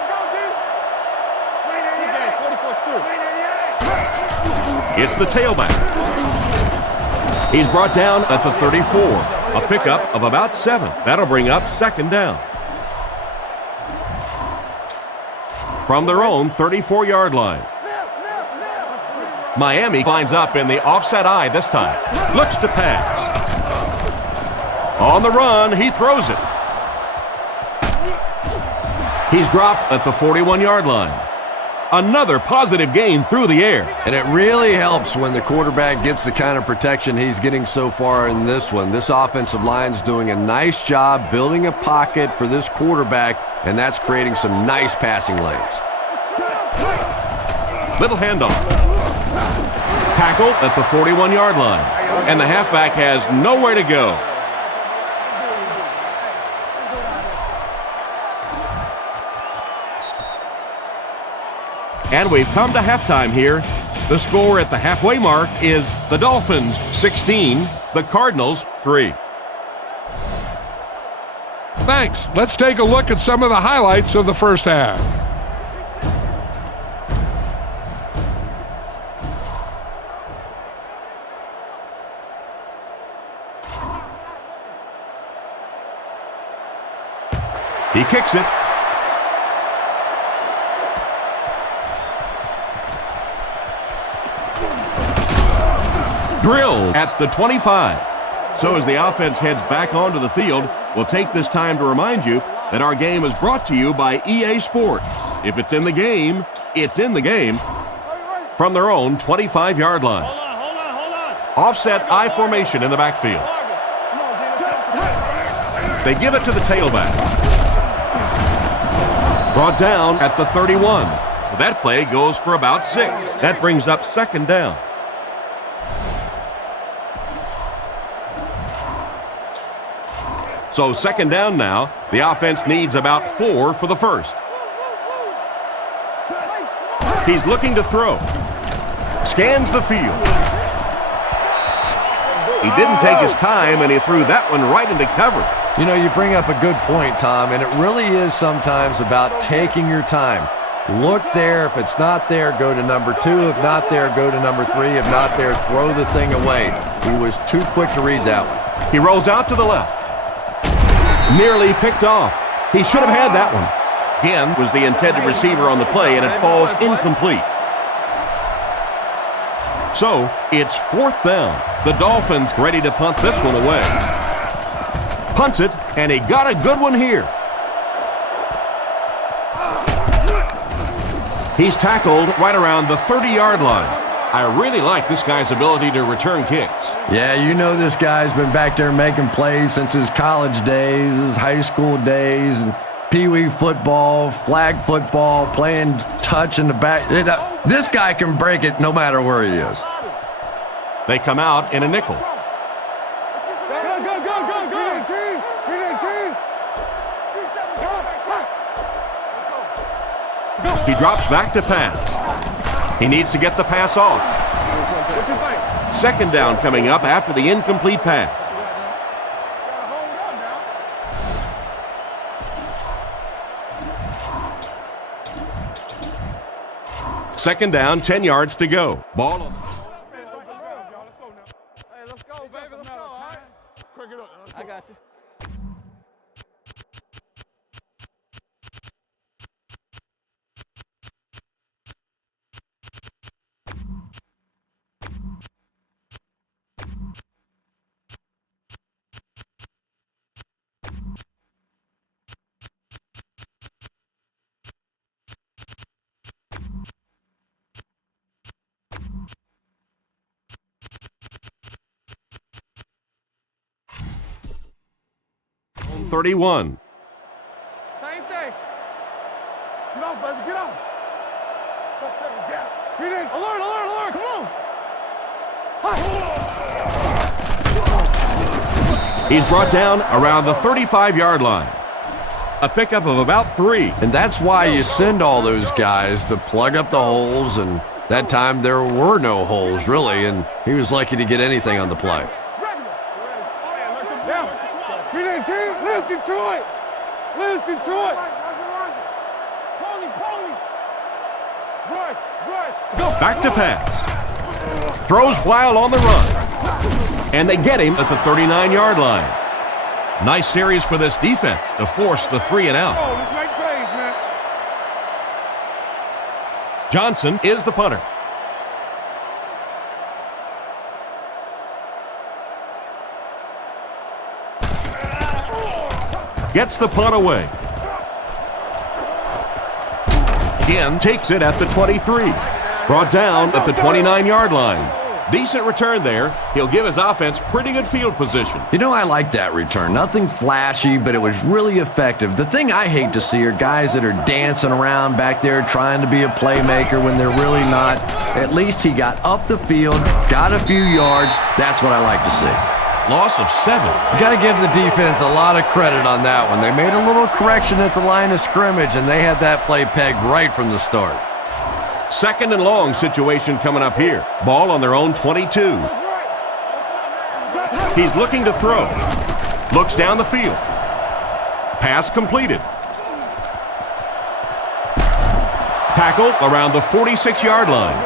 It's the tailback. He's brought down at the 34. A pickup of about 7. That'll bring up second down. From their own 34-yard line. Miami lines up in the offset eye this time. Looks to pass. On the run, he throws it. He's dropped at the 41-yard line. Another positive gain through the air. And it really helps when the quarterback gets the kind of protection he's getting so far in this one. This offensive line's doing a nice job building a pocket for this quarterback, and that's creating some nice passing lanes. Little handoff. Tackle at the 41-yard line. And the halfback has nowhere to go. And we've come to halftime here. The score at the halfway mark is the Dolphins 16, the Cardinals 3. Thanks. Let's take a look at some of the highlights of the first half. He kicks it. Drill at the 25. So as the offense heads back onto the field, we'll take this time to remind you that our game is brought to you by EA Sports. If it's in the game, it's in the game. From their own 25-yard line. Hold on. Offset I formation in the backfield. They give it to the tailback. Brought down at the 31. So that play goes for about 6. That brings up second down. So second down now. The offense needs about 4 for the first. He's looking to throw. Scans the field. He didn't take his time, and he threw that one right into cover. You know, you bring up a good point, Tom, and it really is sometimes about taking your time. Look there. If it's not there, go to number 2. If not there, go to number 3. If not there, throw the thing away. He was too quick to read that one. He rolls out to the left. Nearly picked off. He should have had that one. Again was the intended receiver on the play, and it falls incomplete. So it's fourth down. The Dolphins ready to punt this one away. Punts it, and he got a good one here. He's tackled right around the 30-yard line. I really like this guy's ability to return kicks. Yeah, you know this guy's been back there making plays since his college days, his high school days. And pee-wee football, flag football, playing touch in the back. This guy can break it no matter where he is. They come out in a nickel. He drops back to pass. He needs to get the pass off. Second down coming up after the incomplete pass. Second down, 10 yards to go. Ball on. Hey, let's go, baby. Let's go, all right? Quick it up. I got you. On 31. Same thing. Get off, baby. Get off. Alert, alert, alert. Come on. He's brought down around the 35-yard line. A pickup of about 3. And that's why you send all those guys to plug up the holes, and that time there were no holes, really, and he was lucky to get anything on the play. Let's Detroit. Let's Detroit. Pony. Rush. Back to pass. Throws while on the run. And they get him at the 39-yard line. Nice series for this defense to force the 3 and out. Oh, let's make plays, man. Johnson is the punter. Gets the punt away. Again, takes it at the 23. Brought down at the 29-yard line. Decent return there. He'll give his offense pretty good field position. You know, I like that return. Nothing flashy, but it was really effective. The thing I hate to see are guys that are dancing around back there trying to be a playmaker when they're really not. At least he got up the field, got a few yards. That's what I like to see. Loss of 7. You got to give the defense a lot of credit on that one. They made a little correction at the line of scrimmage, and they had that play pegged right from the start. Second and long situation coming up here. Ball on their own 22. He's looking to throw. Looks down the field. Pass completed. Tackled around the 46-yard line.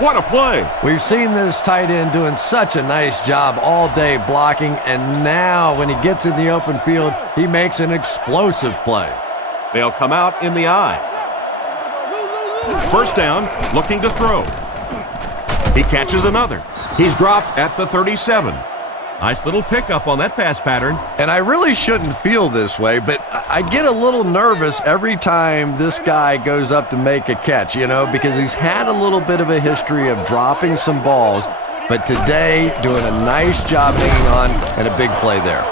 What a play. We've seen this tight end doing such a nice job all day blocking, and now when he gets in the open field, he makes an explosive play. They'll come out in the eye. First down, looking to throw. He catches another. He's dropped at the 37. Nice little pickup on that pass pattern. And I really shouldn't feel this way, but I get a little nervous every time this guy goes up to make a catch, you know, because he's had a little bit of a history of dropping some balls, but today doing a nice job hanging on and a big play there.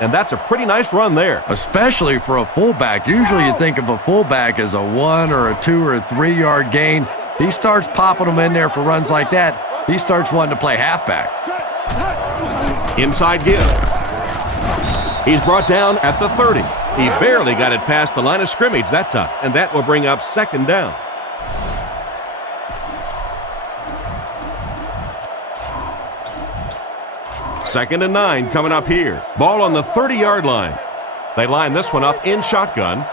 And that's a pretty nice run there. Especially for a fullback. Usually you think of a fullback as a 1 or a 2 or a 3 yard gain. He starts popping them in there for runs like that. He starts wanting to play halfback. Inside give. He's brought down at the 30. He barely got it past the line of scrimmage that time, and that will bring up second down. Second and 9 coming up here. Ball on the 30-yard line. They line this one up in shotgun.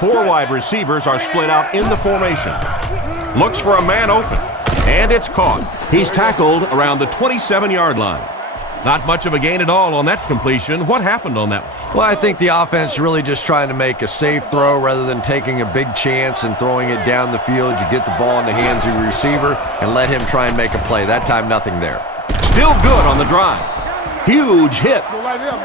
4 wide receivers are split out in the formation. Looks for a man open, and it's caught. He's tackled around the 27-yard line. Not much of a gain at all on that completion. What happened on that one? Well, I think the offense really just trying to make a safe throw rather than taking a big chance and throwing it down the field. You get the ball in the hands of your receiver and let him try and make a play. That time, nothing there. Still good on the drive. Huge hit.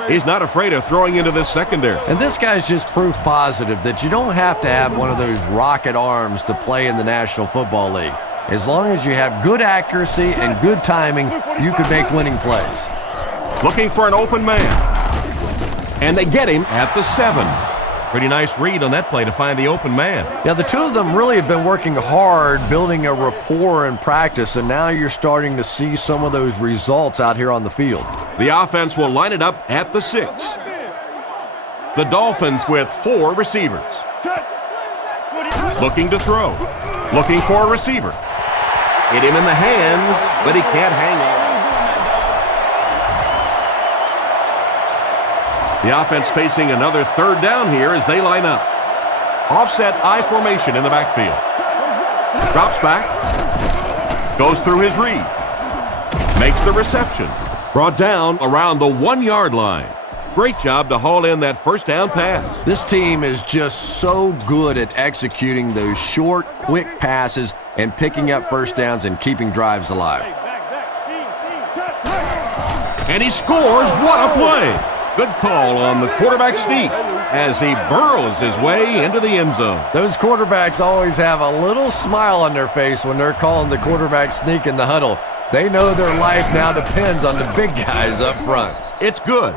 He's not afraid of throwing into this secondary. And this guy's just proof positive that you don't have to have one of those rocket arms to play in the National Football League. As long as you have good accuracy and good timing, you can make winning plays. Looking for an open man. And they get him at the 7. Pretty nice read on that play to find the open man. Yeah, the two of them really have been working hard, building a rapport in practice, and now you're starting to see some of those results out here on the field. The offense will line it up at the 6. The Dolphins with 4 receivers. Looking to throw. Looking for a receiver. Hit him in the hands, but he can't hang on. The offense facing another 3rd down here as they line up. Offset I formation in the backfield. Drops back. Goes through his read. Makes the reception. Brought down around the 1-yard line. Great job to haul in that first down pass. This team is just so good at executing those short, quick passes and picking up first downs and keeping drives alive. And he scores. What a play. Good call on the quarterback sneak as he burrows his way into the end zone. Those quarterbacks always have a little smile on their face when they're calling the quarterback sneak in the huddle. They know their life now depends on the big guys up front. It's good.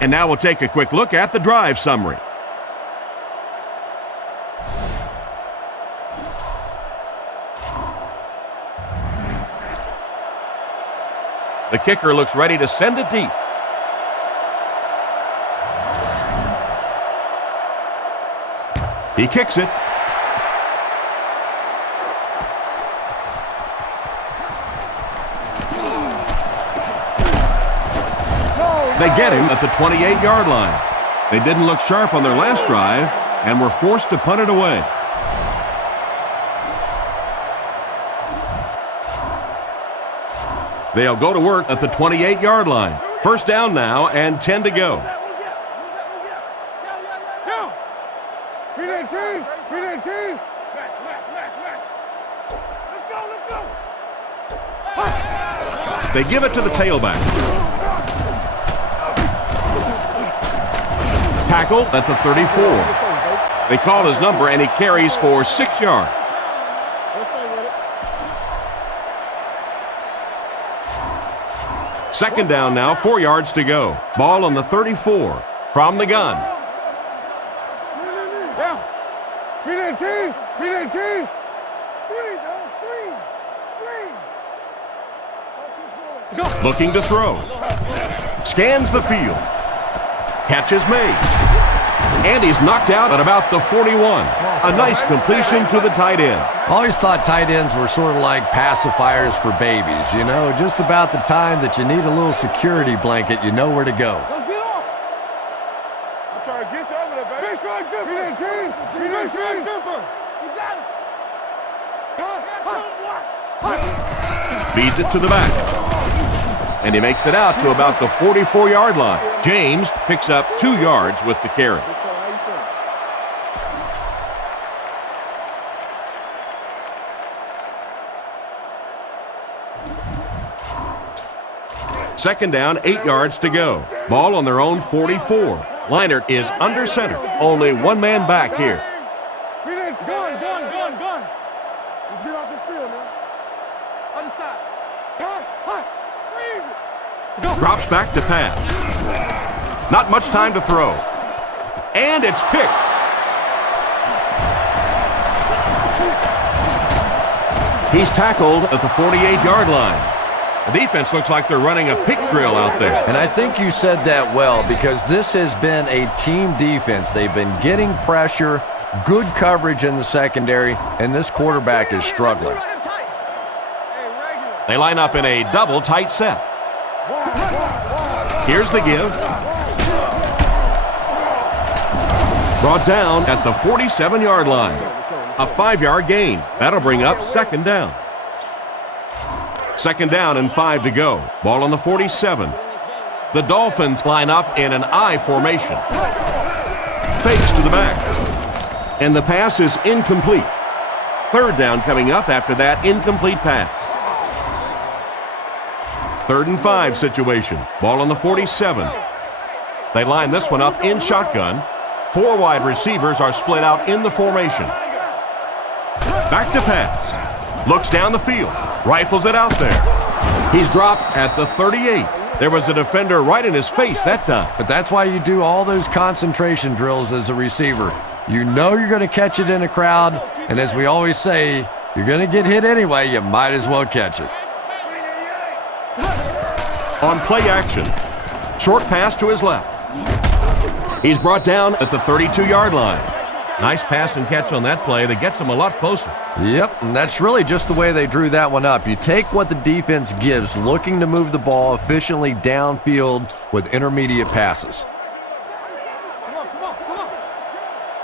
And now we'll take a quick look at the drive summary. The kicker looks ready to send it deep. He kicks it. They get him at the 28-yard line. They didn't look sharp on their last drive and were forced to punt it away. They'll go to work at the 28-yard line. First down now and 10 to go. They give it to the tailback. Tackle at the 34. They call his number and he carries for 6 yards. Second down now, 4 yards to go. Ball on the 34 from the gun. Looking to throw. Scans the field. Catch is made. And he's knocked out at about the 41. A nice completion to the tight end. Always thought tight ends were sort of like pacifiers for babies, you know, just about the time that you need a little security blanket, you know where to go. Let's get off. I'm trying to get you over there, baby. Big strike dipper. Big strike dipper. You got it. Feeds it to the back. And he makes it out to about the 44-yard line. James picks up 2 yards with the carry. Second down, 8 yards to go. Ball on their own 44. Leinert is under center. Only one man back here. Gun. Let's get off this field, man. Other side. Drops back to pass. Not much time to throw. And it's picked. He's tackled at the 48-yard line. The defense looks like they're running a pick drill out there. And I think you said that well, because this has been a team defense. They've been getting pressure, good coverage in the secondary, and this quarterback is struggling. They line up in a double tight set. Here's the give. Brought down at the 47-yard line. A 5-yard gain. That'll bring up second down. Second down and 5 to go. Ball on the 47. The Dolphins line up in an I formation. Fakes to the back. And the pass is incomplete. Third down coming up after that incomplete pass. 3rd and 5 situation. Ball on the 47. They line this one up in shotgun. 4 wide receivers are split out in the formation. Back to pass. Looks down the field. Rifles it out there. He's dropped at the 38. There was a defender right in his face that time. But that's why you do all those concentration drills as a receiver. You know you're going to catch it in a crowd, and as we always say, you're going to get hit anyway, you might as well catch it. On play action, short pass to his left. He's brought down at the 32-yard line. Nice pass and catch on that play that gets him a lot closer. Yep, and that's really just the way they drew that one up. You take what the defense gives, looking to move the ball efficiently downfield with intermediate passes.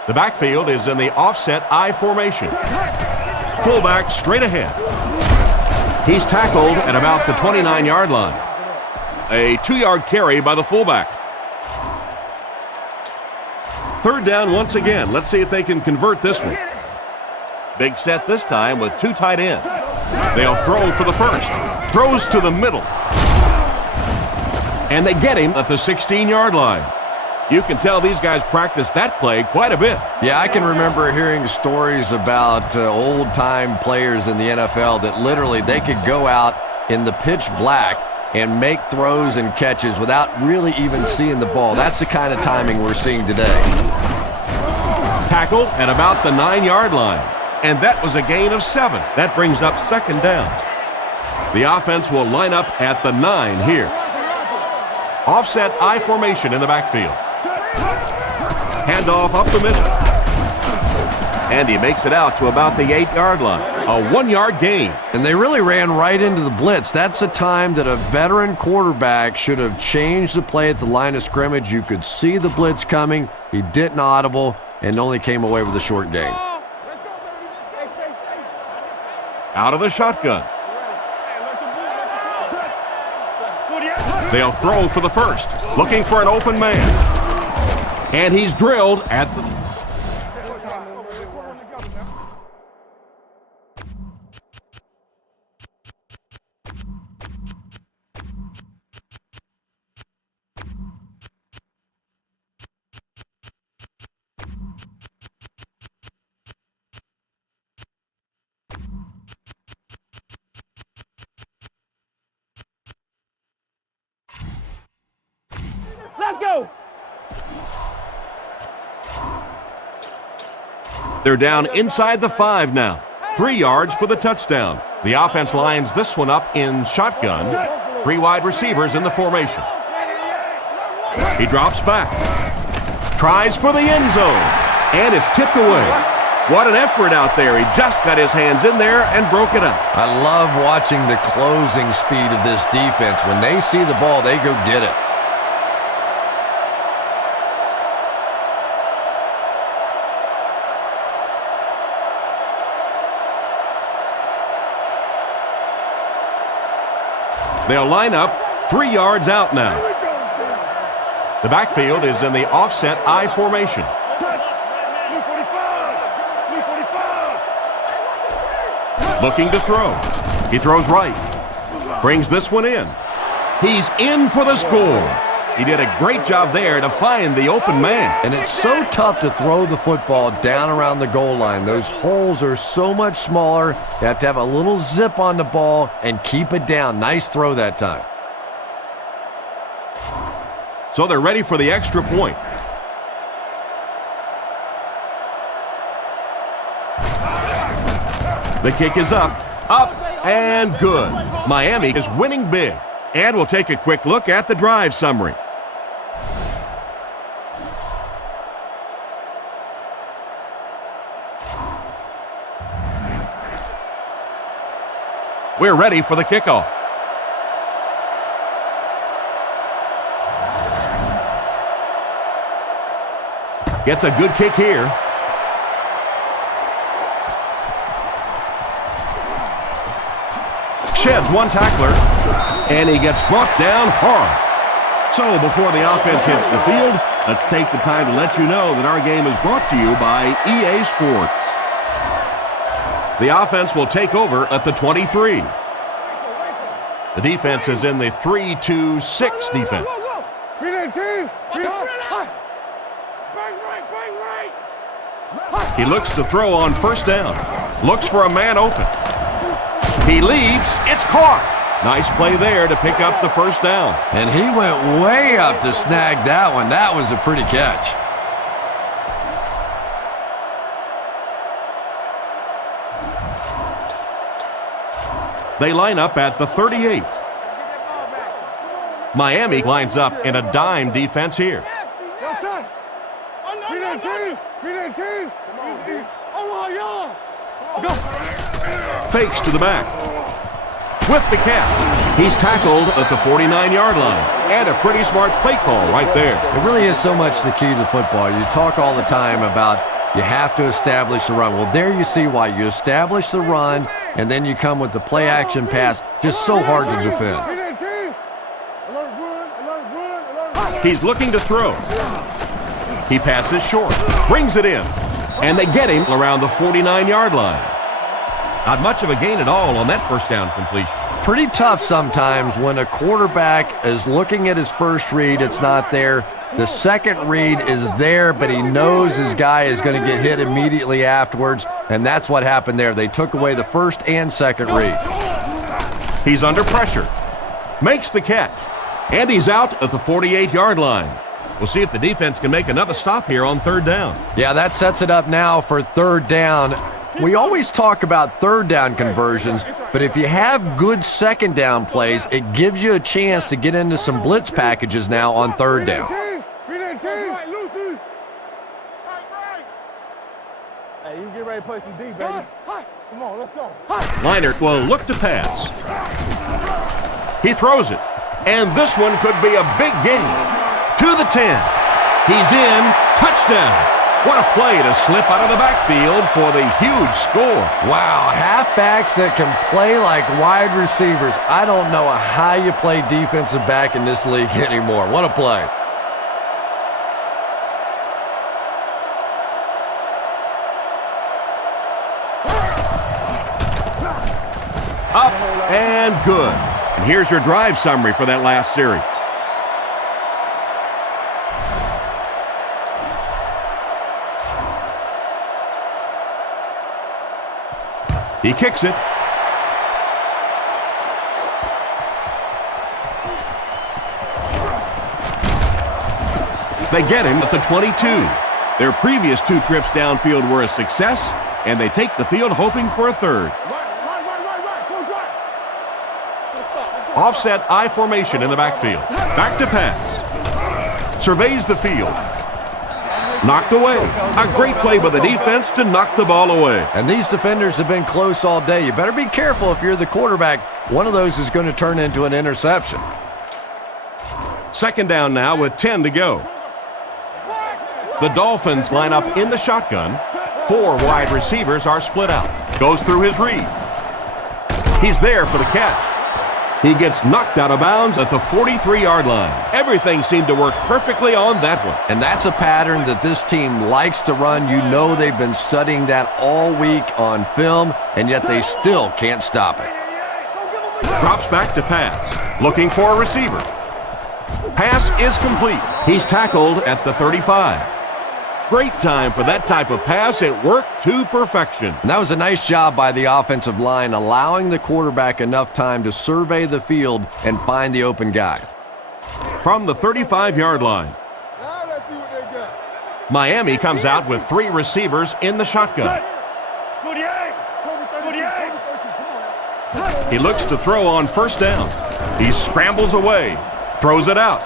The backfield is in the offset I formation. Fullback straight ahead. He's tackled at about the 29-yard line. A 2-yard carry by the fullback. Third down once again. Let's see if they can convert this one. Big set this time with two tight ends. They'll throw for the first. Throws to the middle. And they get him at the 16-yard line. You can tell these guys practice that play quite a bit. Yeah, I can remember hearing stories about old-time players in the NFL that literally they could go out in the pitch black and make throws and catches without really even seeing the ball. That's the kind of timing we're seeing today. Tackled at about the 9-yard line. And that was a gain of 7. That brings up second down. The offense will line up at the 9 here. Offset I formation in the backfield. Handoff up the middle. And he makes it out to about the 8-yard line. A 1-yard gain. And they really ran right into the blitz. That's a time that a veteran quarterback should have changed the play at the line of scrimmage. You could see the blitz coming. He didn't audible and only came away with a short gain. Out of the shotgun. They'll throw for the first. Looking for an open man. And he's drilled at the... Let's go. They're down inside the 5 now. 3 yards for the touchdown. The offense lines this one up in shotgun. 3 wide receivers in the formation. He drops back. Tries for the end zone. And it's tipped away. What an effort out there. He just got his hands in there and broke it up. I love watching the closing speed of this defense. When they see the ball, they go get it. They'll line up 3 yards out now. The backfield is in the offset I formation. Looking to throw. He throws right. Brings this one in. He's in for the score. He did a great job there to find the open man. And it's so tough to throw the football down around the goal line. Those holes are so much smaller. You have to have a little zip on the ball and keep it down. Nice throw that time. So they're ready for the extra point. The kick is up, and good. Miami is winning big. And we'll take a quick look at the drive summary. We're ready for the kickoff. Gets a good kick here. Sheds one tackler, and he gets brought down hard. So before the offense hits the field, let's take the time to let you know that our game is brought to you by EA Sports. The offense will take over at the 23. The defense is in the 3-2-6 defense. He looks to throw on first down. Looks for a man open. He leaps. It's caught. Nice play there to pick up the first down. And he went way up to snag that one. That was a pretty catch. They line up at the 38. Miami lines up in a dime defense here. Fakes to the back. With the catch, he's tackled at the 49-yard line. And a pretty smart play call right there. It really is so much the key to football. You talk all the time about you have to establish the run. Well, there you see why. You establish the run, and then you come with the play-action pass. Just so hard to defend. He's looking to throw. He passes short, brings it in, and they get him around the 49-yard line. Not much of a gain at all on that first down completion. Pretty tough sometimes when a quarterback is looking at his first read, it's not there. The second read is there, but he knows his guy is going to get hit immediately afterwards, and that's what happened there. They took away the first and second read. He's under pressure, makes the catch, and he's out at the 48-yard line. We'll see if the defense can make another stop here on third down. Yeah, that sets it up now for third down. We always talk about third down conversions, but if you have good second down plays, it gives you a chance to get into some blitz packages now on third down. Hey, you get ready to play some D, baby. Come on, let's go. Leinart will look to pass. He throws it, and this one could be a big gain. To the 10. He's in. Touchdown. What a play to slip out of the backfield for the huge score. Wow, halfbacks that can play like wide receivers. I don't know how you play defensive back in this league anymore. What a play. Up and good. And here's your drive summary for that last series. He kicks it. They get him at the 22. Their previous two trips downfield were a success, and they take the field hoping for a third. Offset I formation in the backfield. Back to pass. Surveys the field. Knocked away. A great play by the defense to knock the ball away. And these defenders have been close all day. You better be careful if you're the quarterback. One of those is going to turn into an interception. Second down now with 10 to go. The Dolphins line up in the shotgun. 4 wide receivers are split out. Goes through his read. He's there for the catch. He gets knocked out of bounds at the 43-yard line. Everything seemed to work perfectly on that one. And that's a pattern that this team likes to run. You know they've been studying that all week on film, and yet they still can't stop it. Drops back to pass. Looking for a receiver. Pass is complete. He's tackled at the 35. Great time for that type of pass. It worked to perfection. And that was a nice job by the offensive line, allowing the quarterback enough time to survey the field and find the open guy. From the 35-yard line, Now let's see what they got. Miami comes out with 3 receivers in the shotgun. 48. 48. He looks to throw on first down. He scrambles away, throws it out.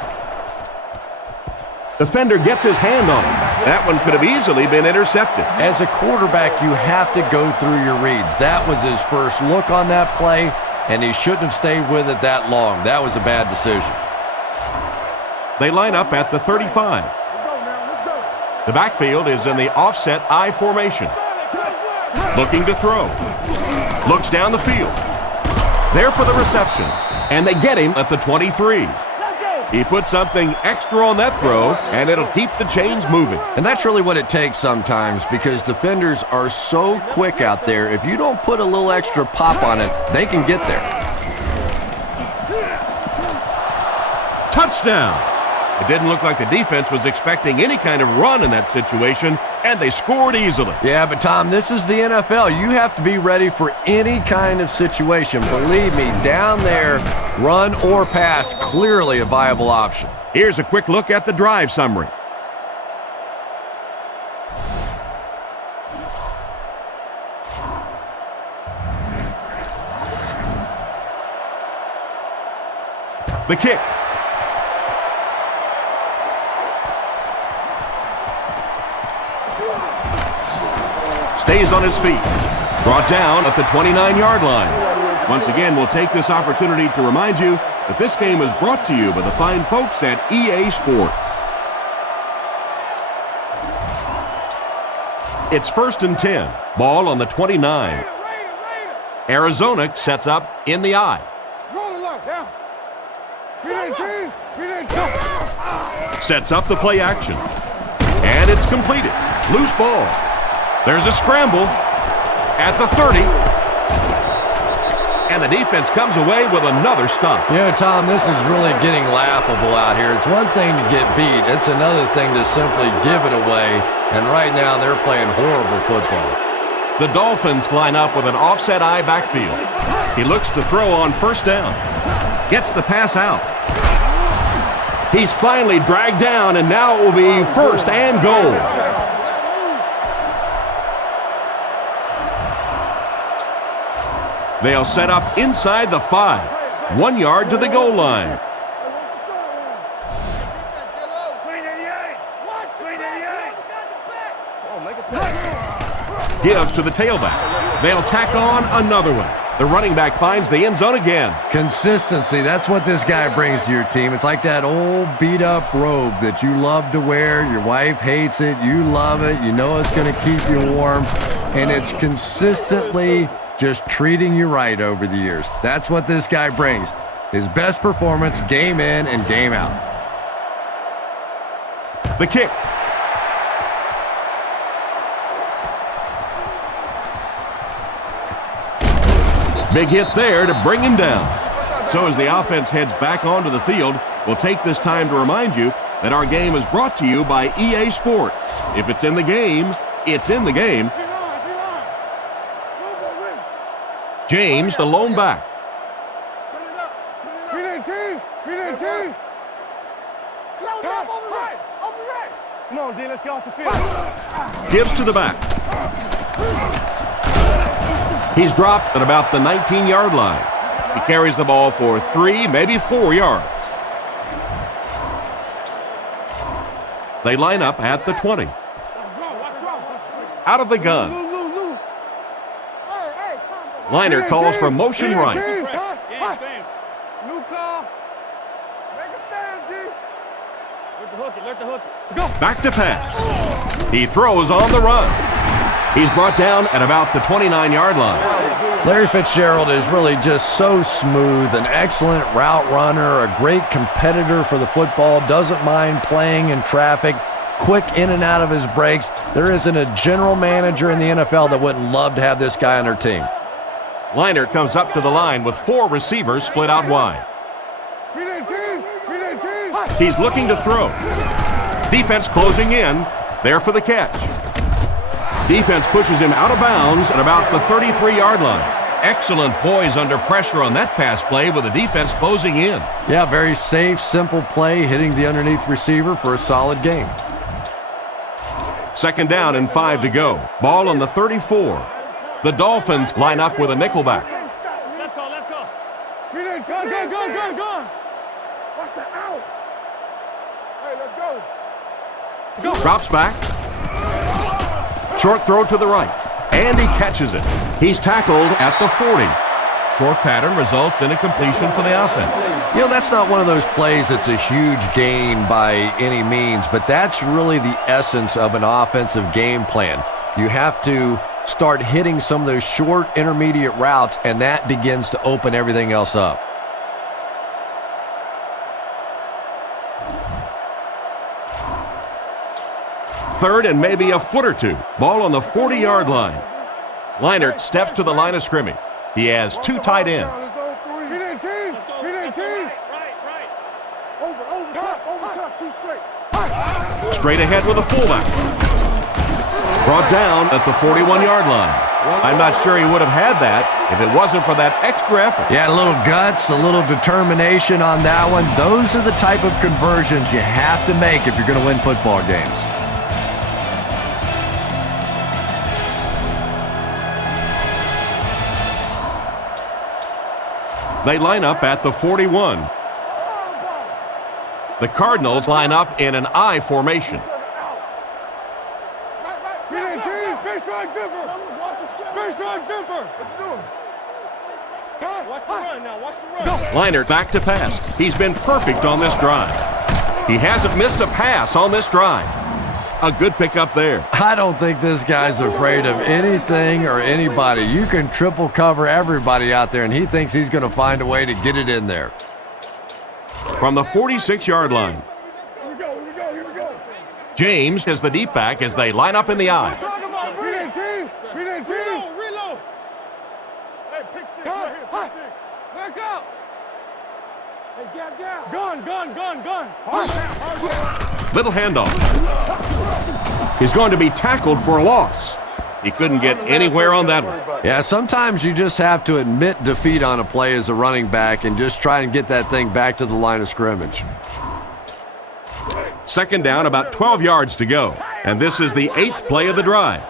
Defender gets his hand on it. That one could have easily been intercepted. As a quarterback, you have to go through your reads. That was his first look on that play, and he shouldn't have stayed with it that long. That was a bad decision. They line up at the 35. The backfield is in the offset I formation. Looking to throw. Looks down the field. There for the reception. And they get him at the 23. He put something extra on that throw, and it'll keep the chains moving. And that's really what it takes sometimes, because defenders are so quick out there. If you don't put a little extra pop on it, they can get there. Touchdown! It didn't look like the defense was expecting any kind of run in that situation, And they scored easily. Yeah, but Tom, this is the NFL. You have to be ready for any kind of situation. Believe me, down there, run or pass, clearly a viable option. Here's a quick look at the drive summary. The kick. Stays on his feet. Brought down at the 29-yard line. Once again, we'll take this opportunity to remind you that this game is brought to you by the fine folks at EA Sports. It's 1st and 10. Ball on the 29. Arizona sets up in the I. Sets up the play action. And it's completed. Loose ball. There's a scramble at the 30. And the defense comes away with another stop. You know, Tom, this is really getting laughable out here. It's one thing to get beat. It's another thing to simply give it away. And right now they're playing horrible football. The Dolphins line up with an offset I backfield. He looks to throw on 1st down. Gets the pass out. He's finally dragged down, and now it will be 1st and goal. They'll set up inside the 5. 1 yard to the goal line. Gives to the tailback. They'll tack on another one. The running back finds the end zone again. Consistency, that's what this guy brings to your team. It's like that old beat-up robe that you love to wear. Your wife hates it. You love it. You know it's going to keep you warm. And it's consistently just treating you right over the years. That's what this guy brings. His best performance, game in and game out. The kick. Big hit there to bring him down. So as the offense heads back onto the field, we'll take this time to remind you that our game is brought to you by EA Sports. If it's in the game, it's in the game. James, the lone back. Come on, D, let's get off the field. Gives to the back. He's dropped at about the 19-yard line. He carries the ball for 3, maybe 4 yards. They line up at the 20. Out of the gun. Liner calls for motion right. New call. Make a stand, G. Let the hook it. Go. Back to pass. He throws on the run. He's brought down at about the 29-yard line. Larry Fitzgerald is really just so smooth, an excellent route runner, a great competitor for the football, doesn't mind playing in traffic, quick in and out of his breaks. There isn't a general manager in the NFL that wouldn't love to have this guy on their team. Liner comes up to the line with 4 receivers split out wide. He's looking to throw. Defense closing in, there for the catch. Defense pushes him out of bounds at about the 33-yard line. Excellent poise under pressure on that pass play with the defense closing in. Yeah, very safe, simple play, hitting the underneath receiver for a solid game. 2nd down and 5 to go. Ball on the 34. The Dolphins line up with a nickelback. Let's go. Go. Watch the out. Hey, let's go. Drops back. Short throw to the right. And he catches it. He's tackled at the 40. Short pattern results in a completion for the offense. You know, that's not one of those plays that's a huge gain by any means, but that's really the essence of an offensive game plan. You have to start hitting some of those short intermediate routes, and that begins to open everything else up. Third and maybe a foot or two. Ball on the 40-yard line. Leinart steps to the line of scrimmage. He has 2 tight ends. Straight ahead with a fullback. Brought down at the 41-yard line. I'm not sure he would have had that if it wasn't for that extra effort. Yeah, a little guts, a little determination on that one. Those are the type of conversions you have to make if you're going to win football games. They line up at the 41. The Cardinals line up in an I formation. Leinart back to pass. He's been perfect on this drive. He hasn't missed a pass on this drive. A good pickup there. I don't think this guy's afraid of anything or anybody. You can triple cover everybody out there, and he thinks he's going to find a way to get it in there. From the 46-yard line. James is the deep back as they line up in the I. Little handoff. He's going to be tackled for a loss. He couldn't get anywhere on that one. Yeah, sometimes you just have to admit defeat on a play as a running back and just try and get that thing back to the line of scrimmage. Second down, about 12 yards to go. And this is the 8th play of the drive.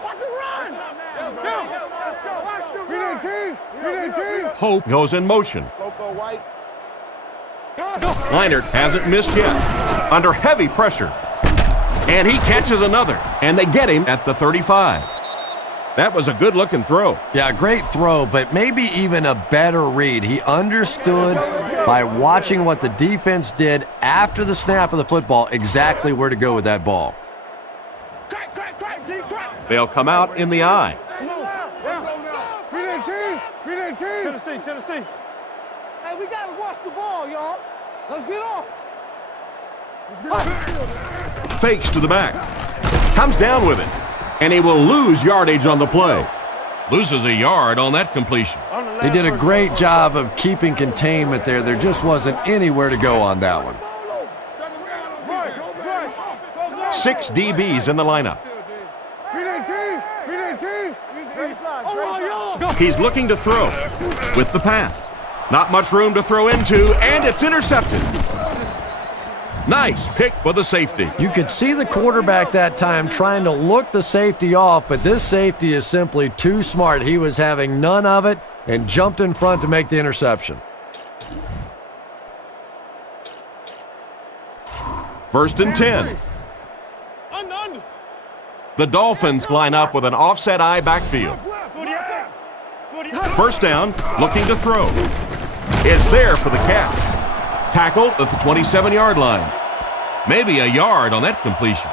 Hope goes in motion. Leinart hasn't missed yet. Under heavy pressure. And he catches another. And they get him at the 35. That was a good-looking throw. Yeah, great throw, but maybe even a better read. He understood by watching what the defense did after the snap of the football exactly where to go with that ball. They'll come out in the I. Tennessee. Hey, we got to watch the ball, y'all. Let's get off. Fakes to the back. Comes down with it. And he will lose yardage on the play. Loses a yard on that completion. He did a great job of keeping containment there. There just wasn't anywhere to go on that one. 6 DBs in the lineup. He's looking to throw with the pass. Not much room to throw into, and it's intercepted. Nice pick for the safety. You could see the quarterback that time trying to look the safety off, but this safety is simply too smart. He was having none of it and jumped in front to make the interception. First and 10. The Dolphins line up with an offset I backfield. First down, looking to throw. Is there for the catch. Tackled at the 27-yard line. Maybe a yard on that completion.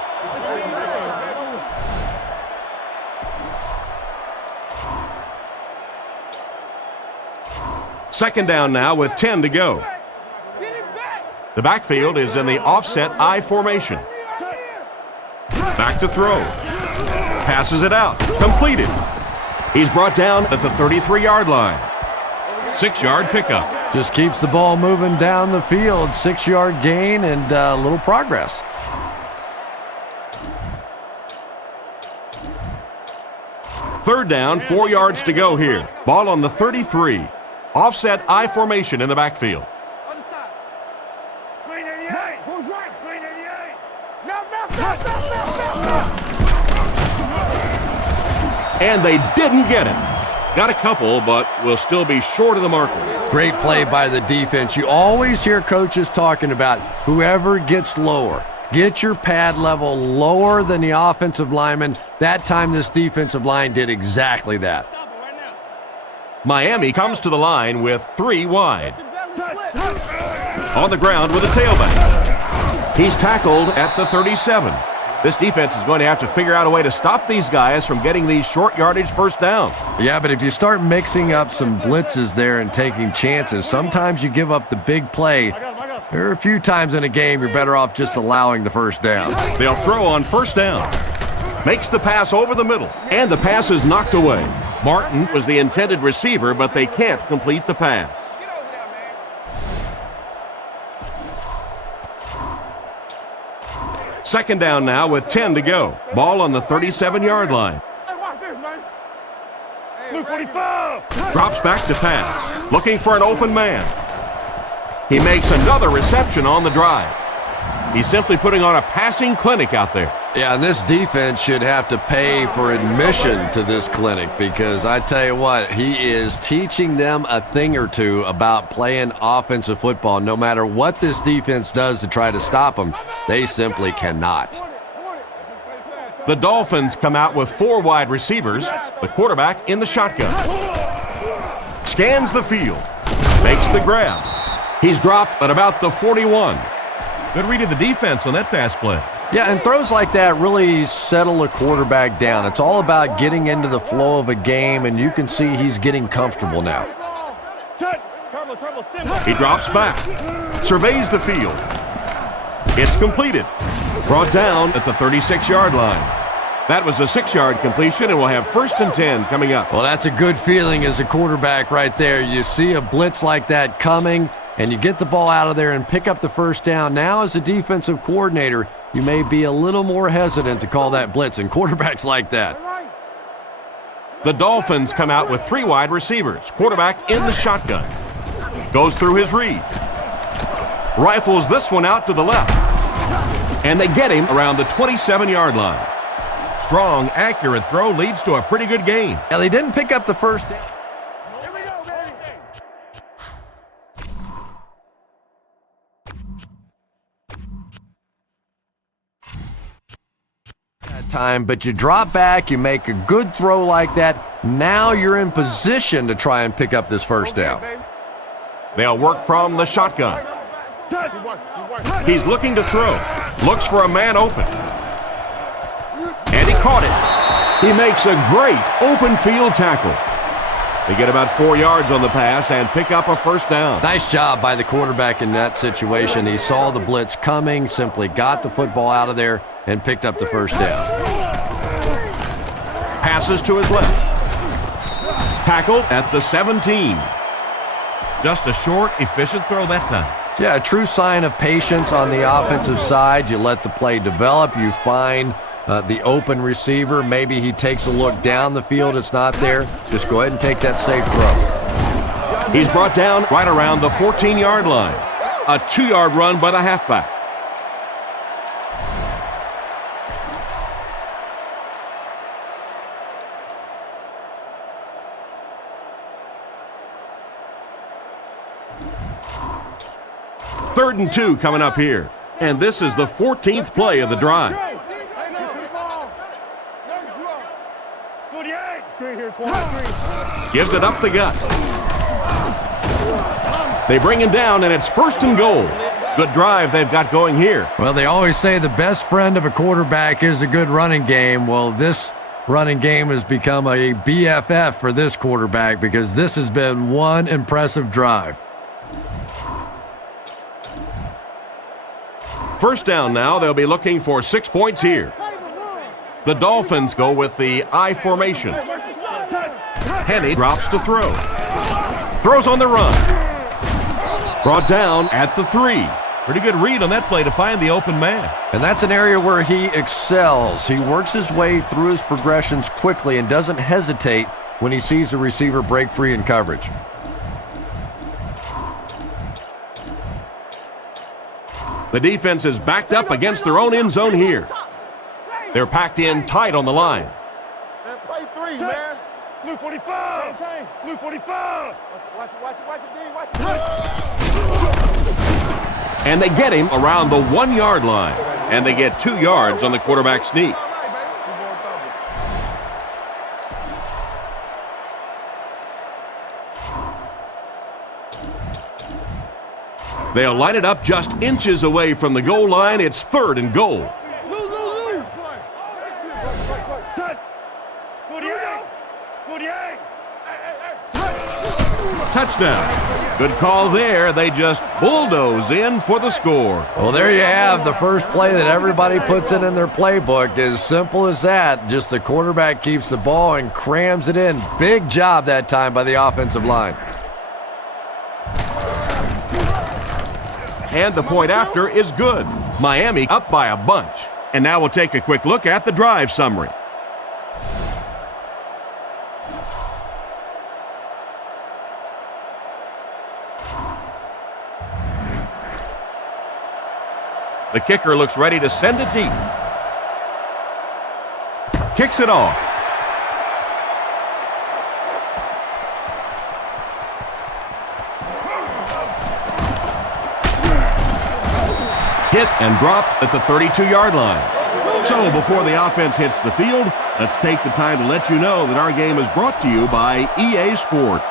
Second down now with 10 to go. The backfield is in the offset I formation. Back to throw. Passes it out. Completed. He's brought down at the 33-yard line. 6-yard pickup. Just keeps the ball moving down the field. 6-yard gain and a little progress. Third down, 4 yards to go here. Ball on the 33. Offset I formation in the backfield. And they didn't get him. Got a couple, but will still be short of the marker. Great play by the defense. You always hear coaches talking about whoever gets lower. Get your pad level lower than the offensive lineman. That time this defensive line did exactly that. Miami comes to the line with 3 wide. On the ground with a tailback. He's tackled at the 37. This defense is going to have to figure out a way to stop these guys from getting these short yardage first downs. Yeah, but if you start mixing up some blitzes there and taking chances, sometimes you give up the big play. There are a few times in a game you're better off just allowing the first down. They'll throw on first down. Makes the pass over the middle, and the pass is knocked away. Martin was the intended receiver, but they can't complete the pass. Second down now with 10 to go. Ball on the 37-yard line. Blue 45. Drops back to pass. Looking for an open man. He makes another reception on the drive. He's simply putting on a passing clinic out there. Yeah, and this defense should have to pay for admission to this clinic because I tell you what, he is teaching them a thing or two about playing offensive football. No matter what this defense does to try to stop them, they simply cannot. The Dolphins come out with 4 wide receivers. The quarterback in the shotgun. Scans the field. Makes the grab. He's dropped at about the 41. Good read of the defense on that pass play. Yeah, and throws like that really settle a quarterback down. It's all about getting into the flow of a game, and you can see he's getting comfortable now. He drops back. Surveys the field. It's completed. Brought down at the 36-yard line. That was a 6-yard completion, and we'll have 1st and 10 coming up. Well, that's a good feeling as a quarterback right there. You see a blitz like that coming, and you get the ball out of there and pick up the first down. Now, as a defensive coordinator, you may be a little more hesitant to call that blitz, and quarterbacks like that. The Dolphins come out with 3 wide receivers. Quarterback in the shotgun. Goes through his read. Rifles this one out to the left. And they get him around the 27-yard line. Strong, accurate throw leads to a pretty good gain. Now, they didn't pick up the first down. Time, but you drop back, you make a good throw like that. Now you're in position to try and pick up this first down. They'll work from the shotgun. He's looking to throw. Looks for a man open. And he caught it. He makes a great open field tackle. They get about 4 yards on the pass and pick up a first down. Nice job by the quarterback in that situation. He saw the blitz coming, simply got the football out of there, and picked up the first down. Passes to his left. Tackled at the 17. Just a short, efficient throw that time. Yeah, a true sign of patience on the offensive side. You let the play develop. You find the open receiver. Maybe he takes a look down the field. It's not there. Just go ahead and take that safe throw. He's brought down right around the 14-yard line. A 2-yard run by the halfback. Third and 2 coming up here. And this is the 14th play of the drive. Gives it up the gut. They bring him down, and it's 1st and goal. Good drive they've got going here. Well, they always say the best friend of a quarterback is a good running game. Well, this running game has become a BFF for this quarterback because this has been one impressive drive. First down now. They'll be looking for 6 points here. The Dolphins go with the I formation. Henny drops to throw. Throws on the run. Brought down at the 3. Pretty good read on that play to find the open man. And that's an area where he excels. He works his way through his progressions quickly and doesn't hesitate when he sees a receiver break free in coverage. The defense is backed up against their own end zone here. They're packed in tight on the line. Man, play 3, man. Blue 45. Blue 45. Watch it, D. Watch it. And they get him around the 1-yard line. And they get 2 yards on the quarterback sneak. They'll line it up just inches away from the goal line. It's 3rd and goal. Touchdown. Good call there. They just bulldoze in for the score. Well, there you have the first play that everybody puts in their playbook. As simple as that. Just the quarterback keeps the ball and crams it in. Big job that time by the offensive line. And the point after is good. Miami up by a bunch. And now we'll take a quick look at the drive summary. The kicker looks ready to send it deep. Kicks it off. Hit and dropped at the 32-yard line. So before the offense hits the field, let's take the time to let you know that our game is brought to you by EA Sports.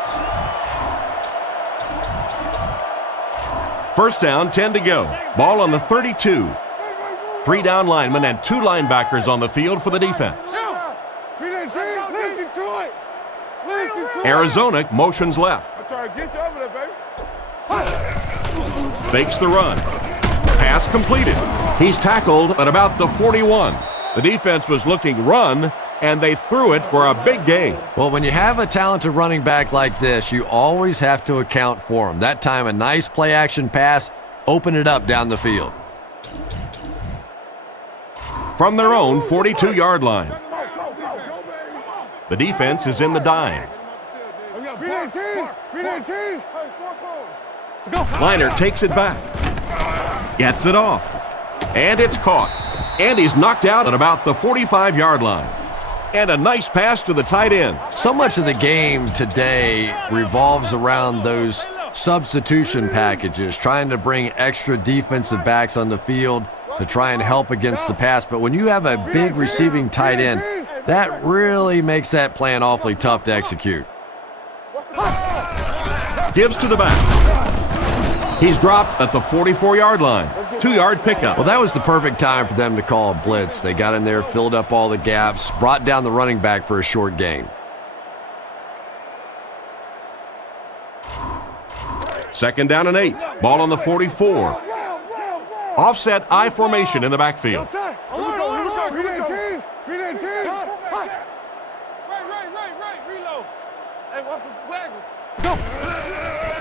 First down, 10 to go. Ball on the 32. 3 down linemen and 2 linebackers on the field for the defense. Arizona motions left. I'm trying to get you over there, baby. Fakes the run. Pass completed. He's tackled at about the 41. The defense was looking run, and they threw it for a big gain. Well, when you have a talented running back like this, you always have to account for him. That time, a nice play-action pass, open it up down the field. From their own 42-yard line. The defense is in the dime. Liner takes it back. Gets it off. And it's caught. And he's knocked out at about the 45-yard line. And a nice pass to the tight end. So much of the game today revolves around those substitution packages, trying to bring extra defensive backs on the field to try and help against the pass. But when you have a big receiving tight end, that really makes that plan awfully tough to execute. Gives to the back. He's dropped at the 44-yard line. 2-yard pickup. Well, that was the perfect time for them to call a blitz. They got in there, filled up all the gaps, brought down the running back for a short gain. Second down and 8. Ball on the 44. Offset I formation in the backfield.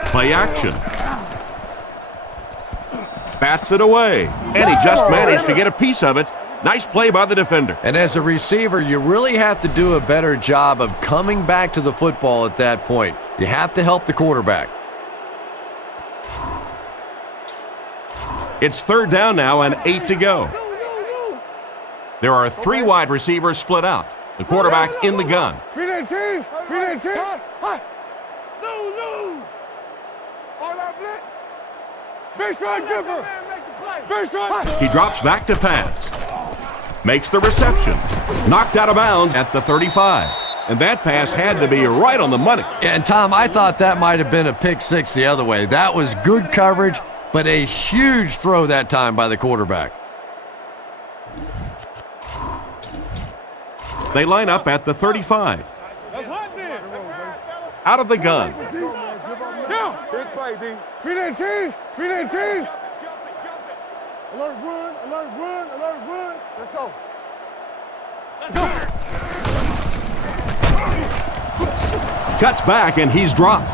Play action. Bats it away. And he just managed to get a piece of it. Nice play by the defender. And as a receiver, you really have to do a better job of coming back to the football at that point. You have to help the quarterback. It's third down now and 8 to go. There are 3 wide receivers split out. The quarterback in the gun. He drops back to pass. Makes the reception. Knocked out of bounds at the 35. And that pass had to be right on the money. And Tom, I thought that might have been a pick six the other way. That was good coverage, but a huge throw that time by the quarterback. They line up at the 35. Out of the gun. Big play, D. Alert, run, alert, run, alert, run. Let's go. Cuts back and he's dropped.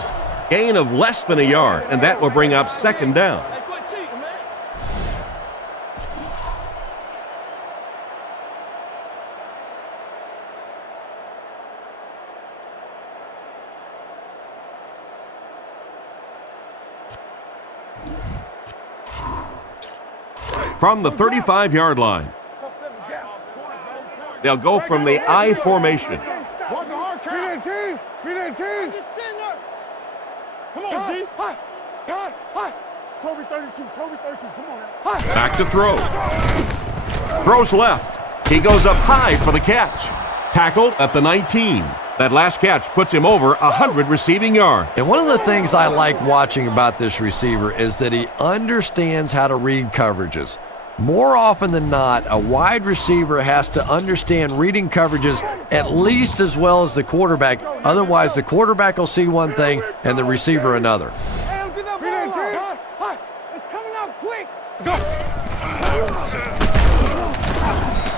Gain of less than a yard, and that will bring up second down. From the 35-yard line. They'll go from the I formation. Come on, G. Toby 32, Toby 32, come on now. Back to throw. Throws left. He goes up high for the catch. Tackled at the 19. That last catch puts him over 100 receiving yards. And one of the things I like watching about this receiver is that he understands how to read coverages. More often than not, a wide receiver has to understand reading coverages at least as well as the quarterback. Otherwise, the quarterback will see one thing and the receiver another. It's coming out quick.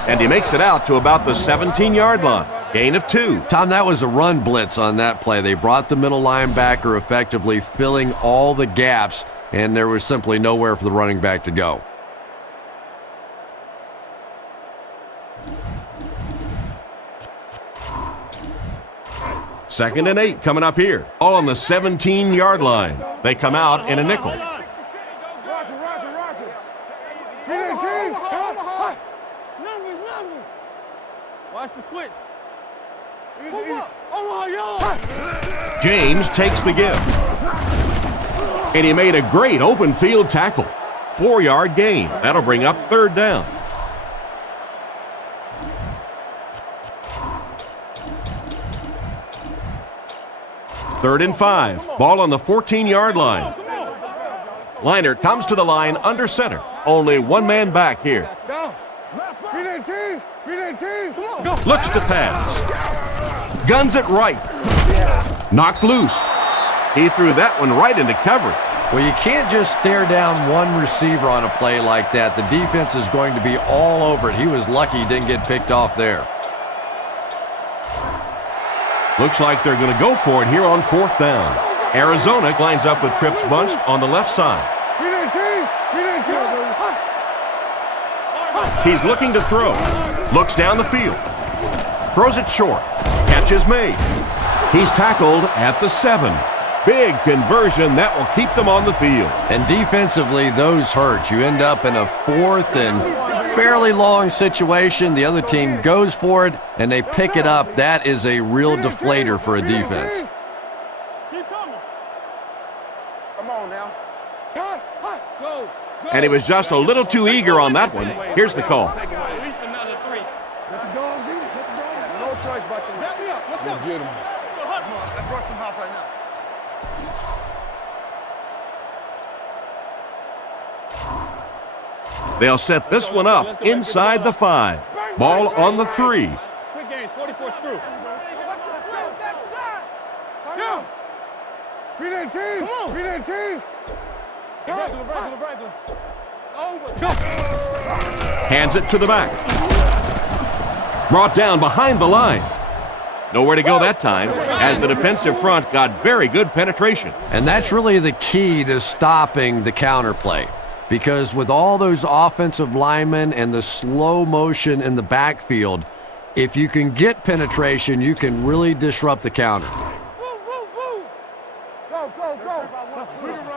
And he makes it out to about the 17-yard line. Gain of 2. Tom, that was a run blitz on that play. They brought the middle linebacker effectively, filling all the gaps, and there was simply nowhere for the running back to go. 2nd and 8 coming up here. All on the 17-yard line. They come out in a nickel. Roger. Numbers. Watch the switch. James takes the give. And he made a great open field tackle. 4-yard gain. That'll bring up 3rd down. Third and 5. Ball on the 14-yard line. Liner comes to the line under center. Only one man back here. Looks to pass. Guns it right. Knocked loose. He threw that one right into coverage. Well, you can't just stare down one receiver on a play like that. The defense is going to be all over it. He was lucky he didn't get picked off there. Looks like they're going to go for it here on 4th down. Arizona lines up with trips bunched on the left side. He's looking to throw. Looks down the field. Throws it short. Catch is made. He's tackled at the 7. Big conversion. That will keep them on the field. And defensively, those hurt. You end up in a 4th and fairly long situation. The other team goes for it, and they pick it up. That is a real deflator for a defense. Keep coming. Come on now. Go. And he was just a little too eager on that one. Here's the call. At least another 3. Let the dogs eat. Let the dogs eat. No choice but to Back me up. Let's go. get them. Come on. Let's rush some house right now. They'll set this one up inside the 5. Ball on the 3. Quick games, 44 screw. Go. Be that team. Come on. Be that team. Regular. Over. Hands it to the back. Brought down behind the line. Nowhere to go that time, as the defensive front got very good penetration. And that's really the key to stopping the counterplay. Because with all those offensive linemen and the slow motion in the backfield, if you can get penetration, you can really disrupt the counter.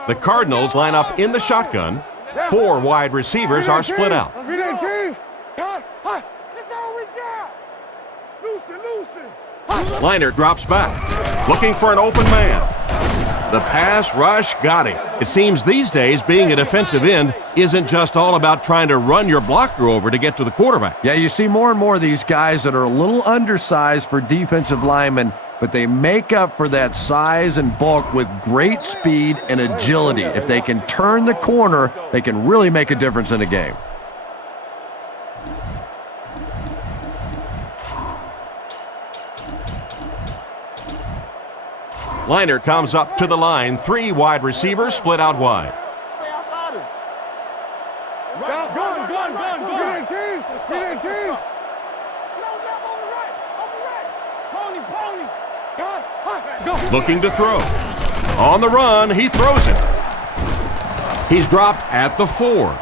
The Cardinals line up in the shotgun. 4 wide receivers are split out. Be that team. That's all we got. Loosen. Liner drops back, looking for an open man. The pass rush got him. It seems these days being a defensive end isn't just all about trying to run your blocker over to get to the quarterback. Yeah, you see more and more of these guys that are a little undersized for defensive linemen, but they make up for that size and bulk with great speed and agility. If they can turn the corner, they can really make a difference in a game. Liner comes up to the line. 3 wide receivers split out wide. Stay outside him. Gun. Be that team. Be that team. Pony. Looking to throw. On the run, he throws it. He's dropped at the 4.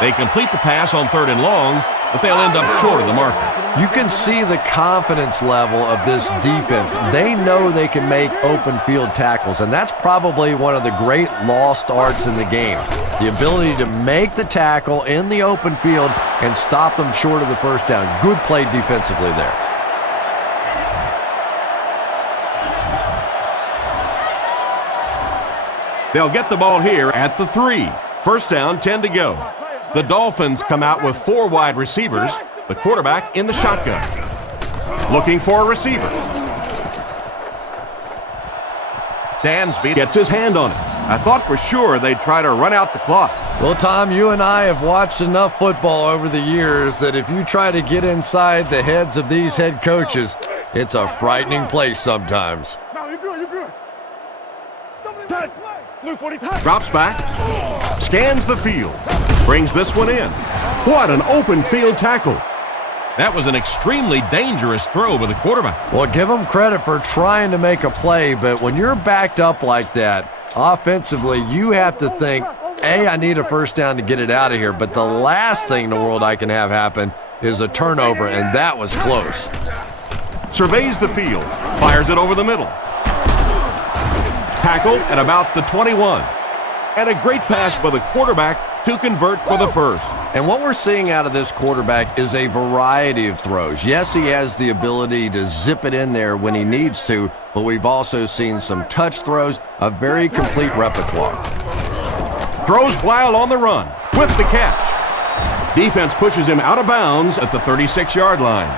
They complete the pass on 3rd and long, but they'll end up short of the marker. You can see the confidence level of this defense. They know they can make open field tackles, and that's probably one of the great lost arts in the game. The ability to make the tackle in the open field and stop them short of the first down. Good play defensively there. They'll get the ball here at the 3. First down, 10 to go. The Dolphins come out with 4 wide receivers, the quarterback in the shotgun. Looking for a receiver. Dansby gets his hand on it. I thought for sure they'd try to run out the clock. Well, Tom, you and I have watched enough football over the years that if you try to get inside the heads of these head coaches, it's a frightening place sometimes. No, you're good. Luke, 40. Drops back, scans the field, brings this one in. What an open field tackle. That was an extremely dangerous throw by the quarterback. Well, give them credit for trying to make a play, but when you're backed up like that, offensively, you have to think, A, I need a first down to get it out of here, but the last thing in the world I can have happen is a turnover, and that was close. Surveys the field. Fires it over the middle. Tackled at about the 21. And a great pass by the quarterback to convert for the first. And what we're seeing out of this quarterback is a variety of throws. Yes, he has the ability to zip it in there when he needs to, but we've also seen some touch throws, a very complete repertoire. Throws while on the run with the catch. Defense pushes him out of bounds at the 36-yard line.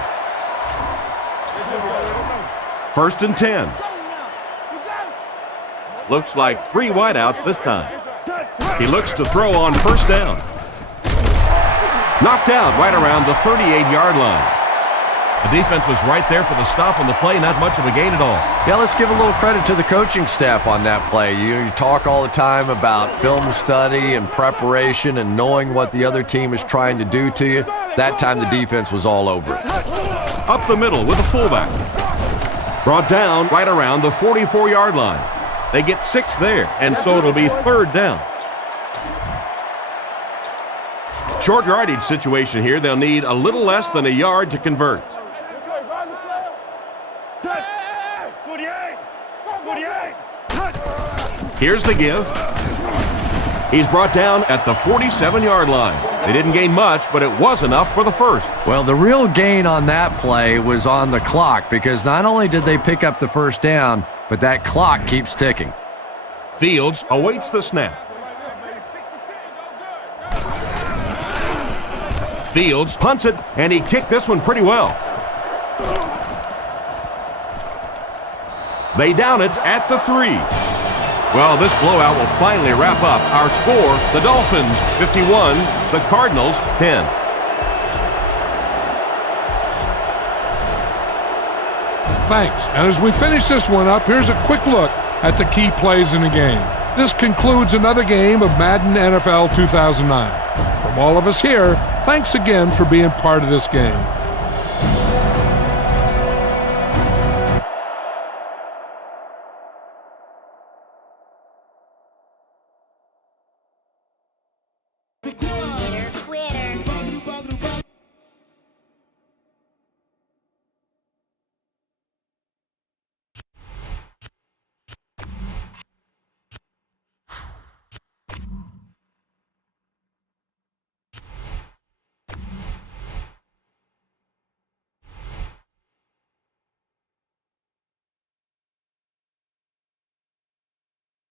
1st and 10. Looks like 3 wideouts this time. He looks to throw on 1st down. Knocked out right around the 38-yard line. The defense was right there for the stop on the play, not much of a gain at all. Yeah, let's give a little credit to the coaching staff on that play. You talk all the time about film study and preparation and knowing what the other team is trying to do to you. That time the defense was all over it. Up the middle with the fullback. Brought down right around the 44-yard line. They get 6 there, and so it'll be 3rd down. Short yardage situation here. They'll need a little less than a yard to convert. Here's the give. He's brought down at the 47-yard line. They didn't gain much, but it was enough for the first. Well, the real gain on that play was on the clock, because not only did they pick up the 1st down, but that clock keeps ticking. Fields awaits the snap. Fields punts it, and he kicked this one pretty well. They down it at the 3. Well, this blowout will finally wrap up. Our score, the Dolphins 51, the Cardinals 10. Thanks. And as we finish this one up, here's a quick look at the key plays in the game. This concludes another game of Madden NFL 2009. From all of us here, thanks again for being part of this game.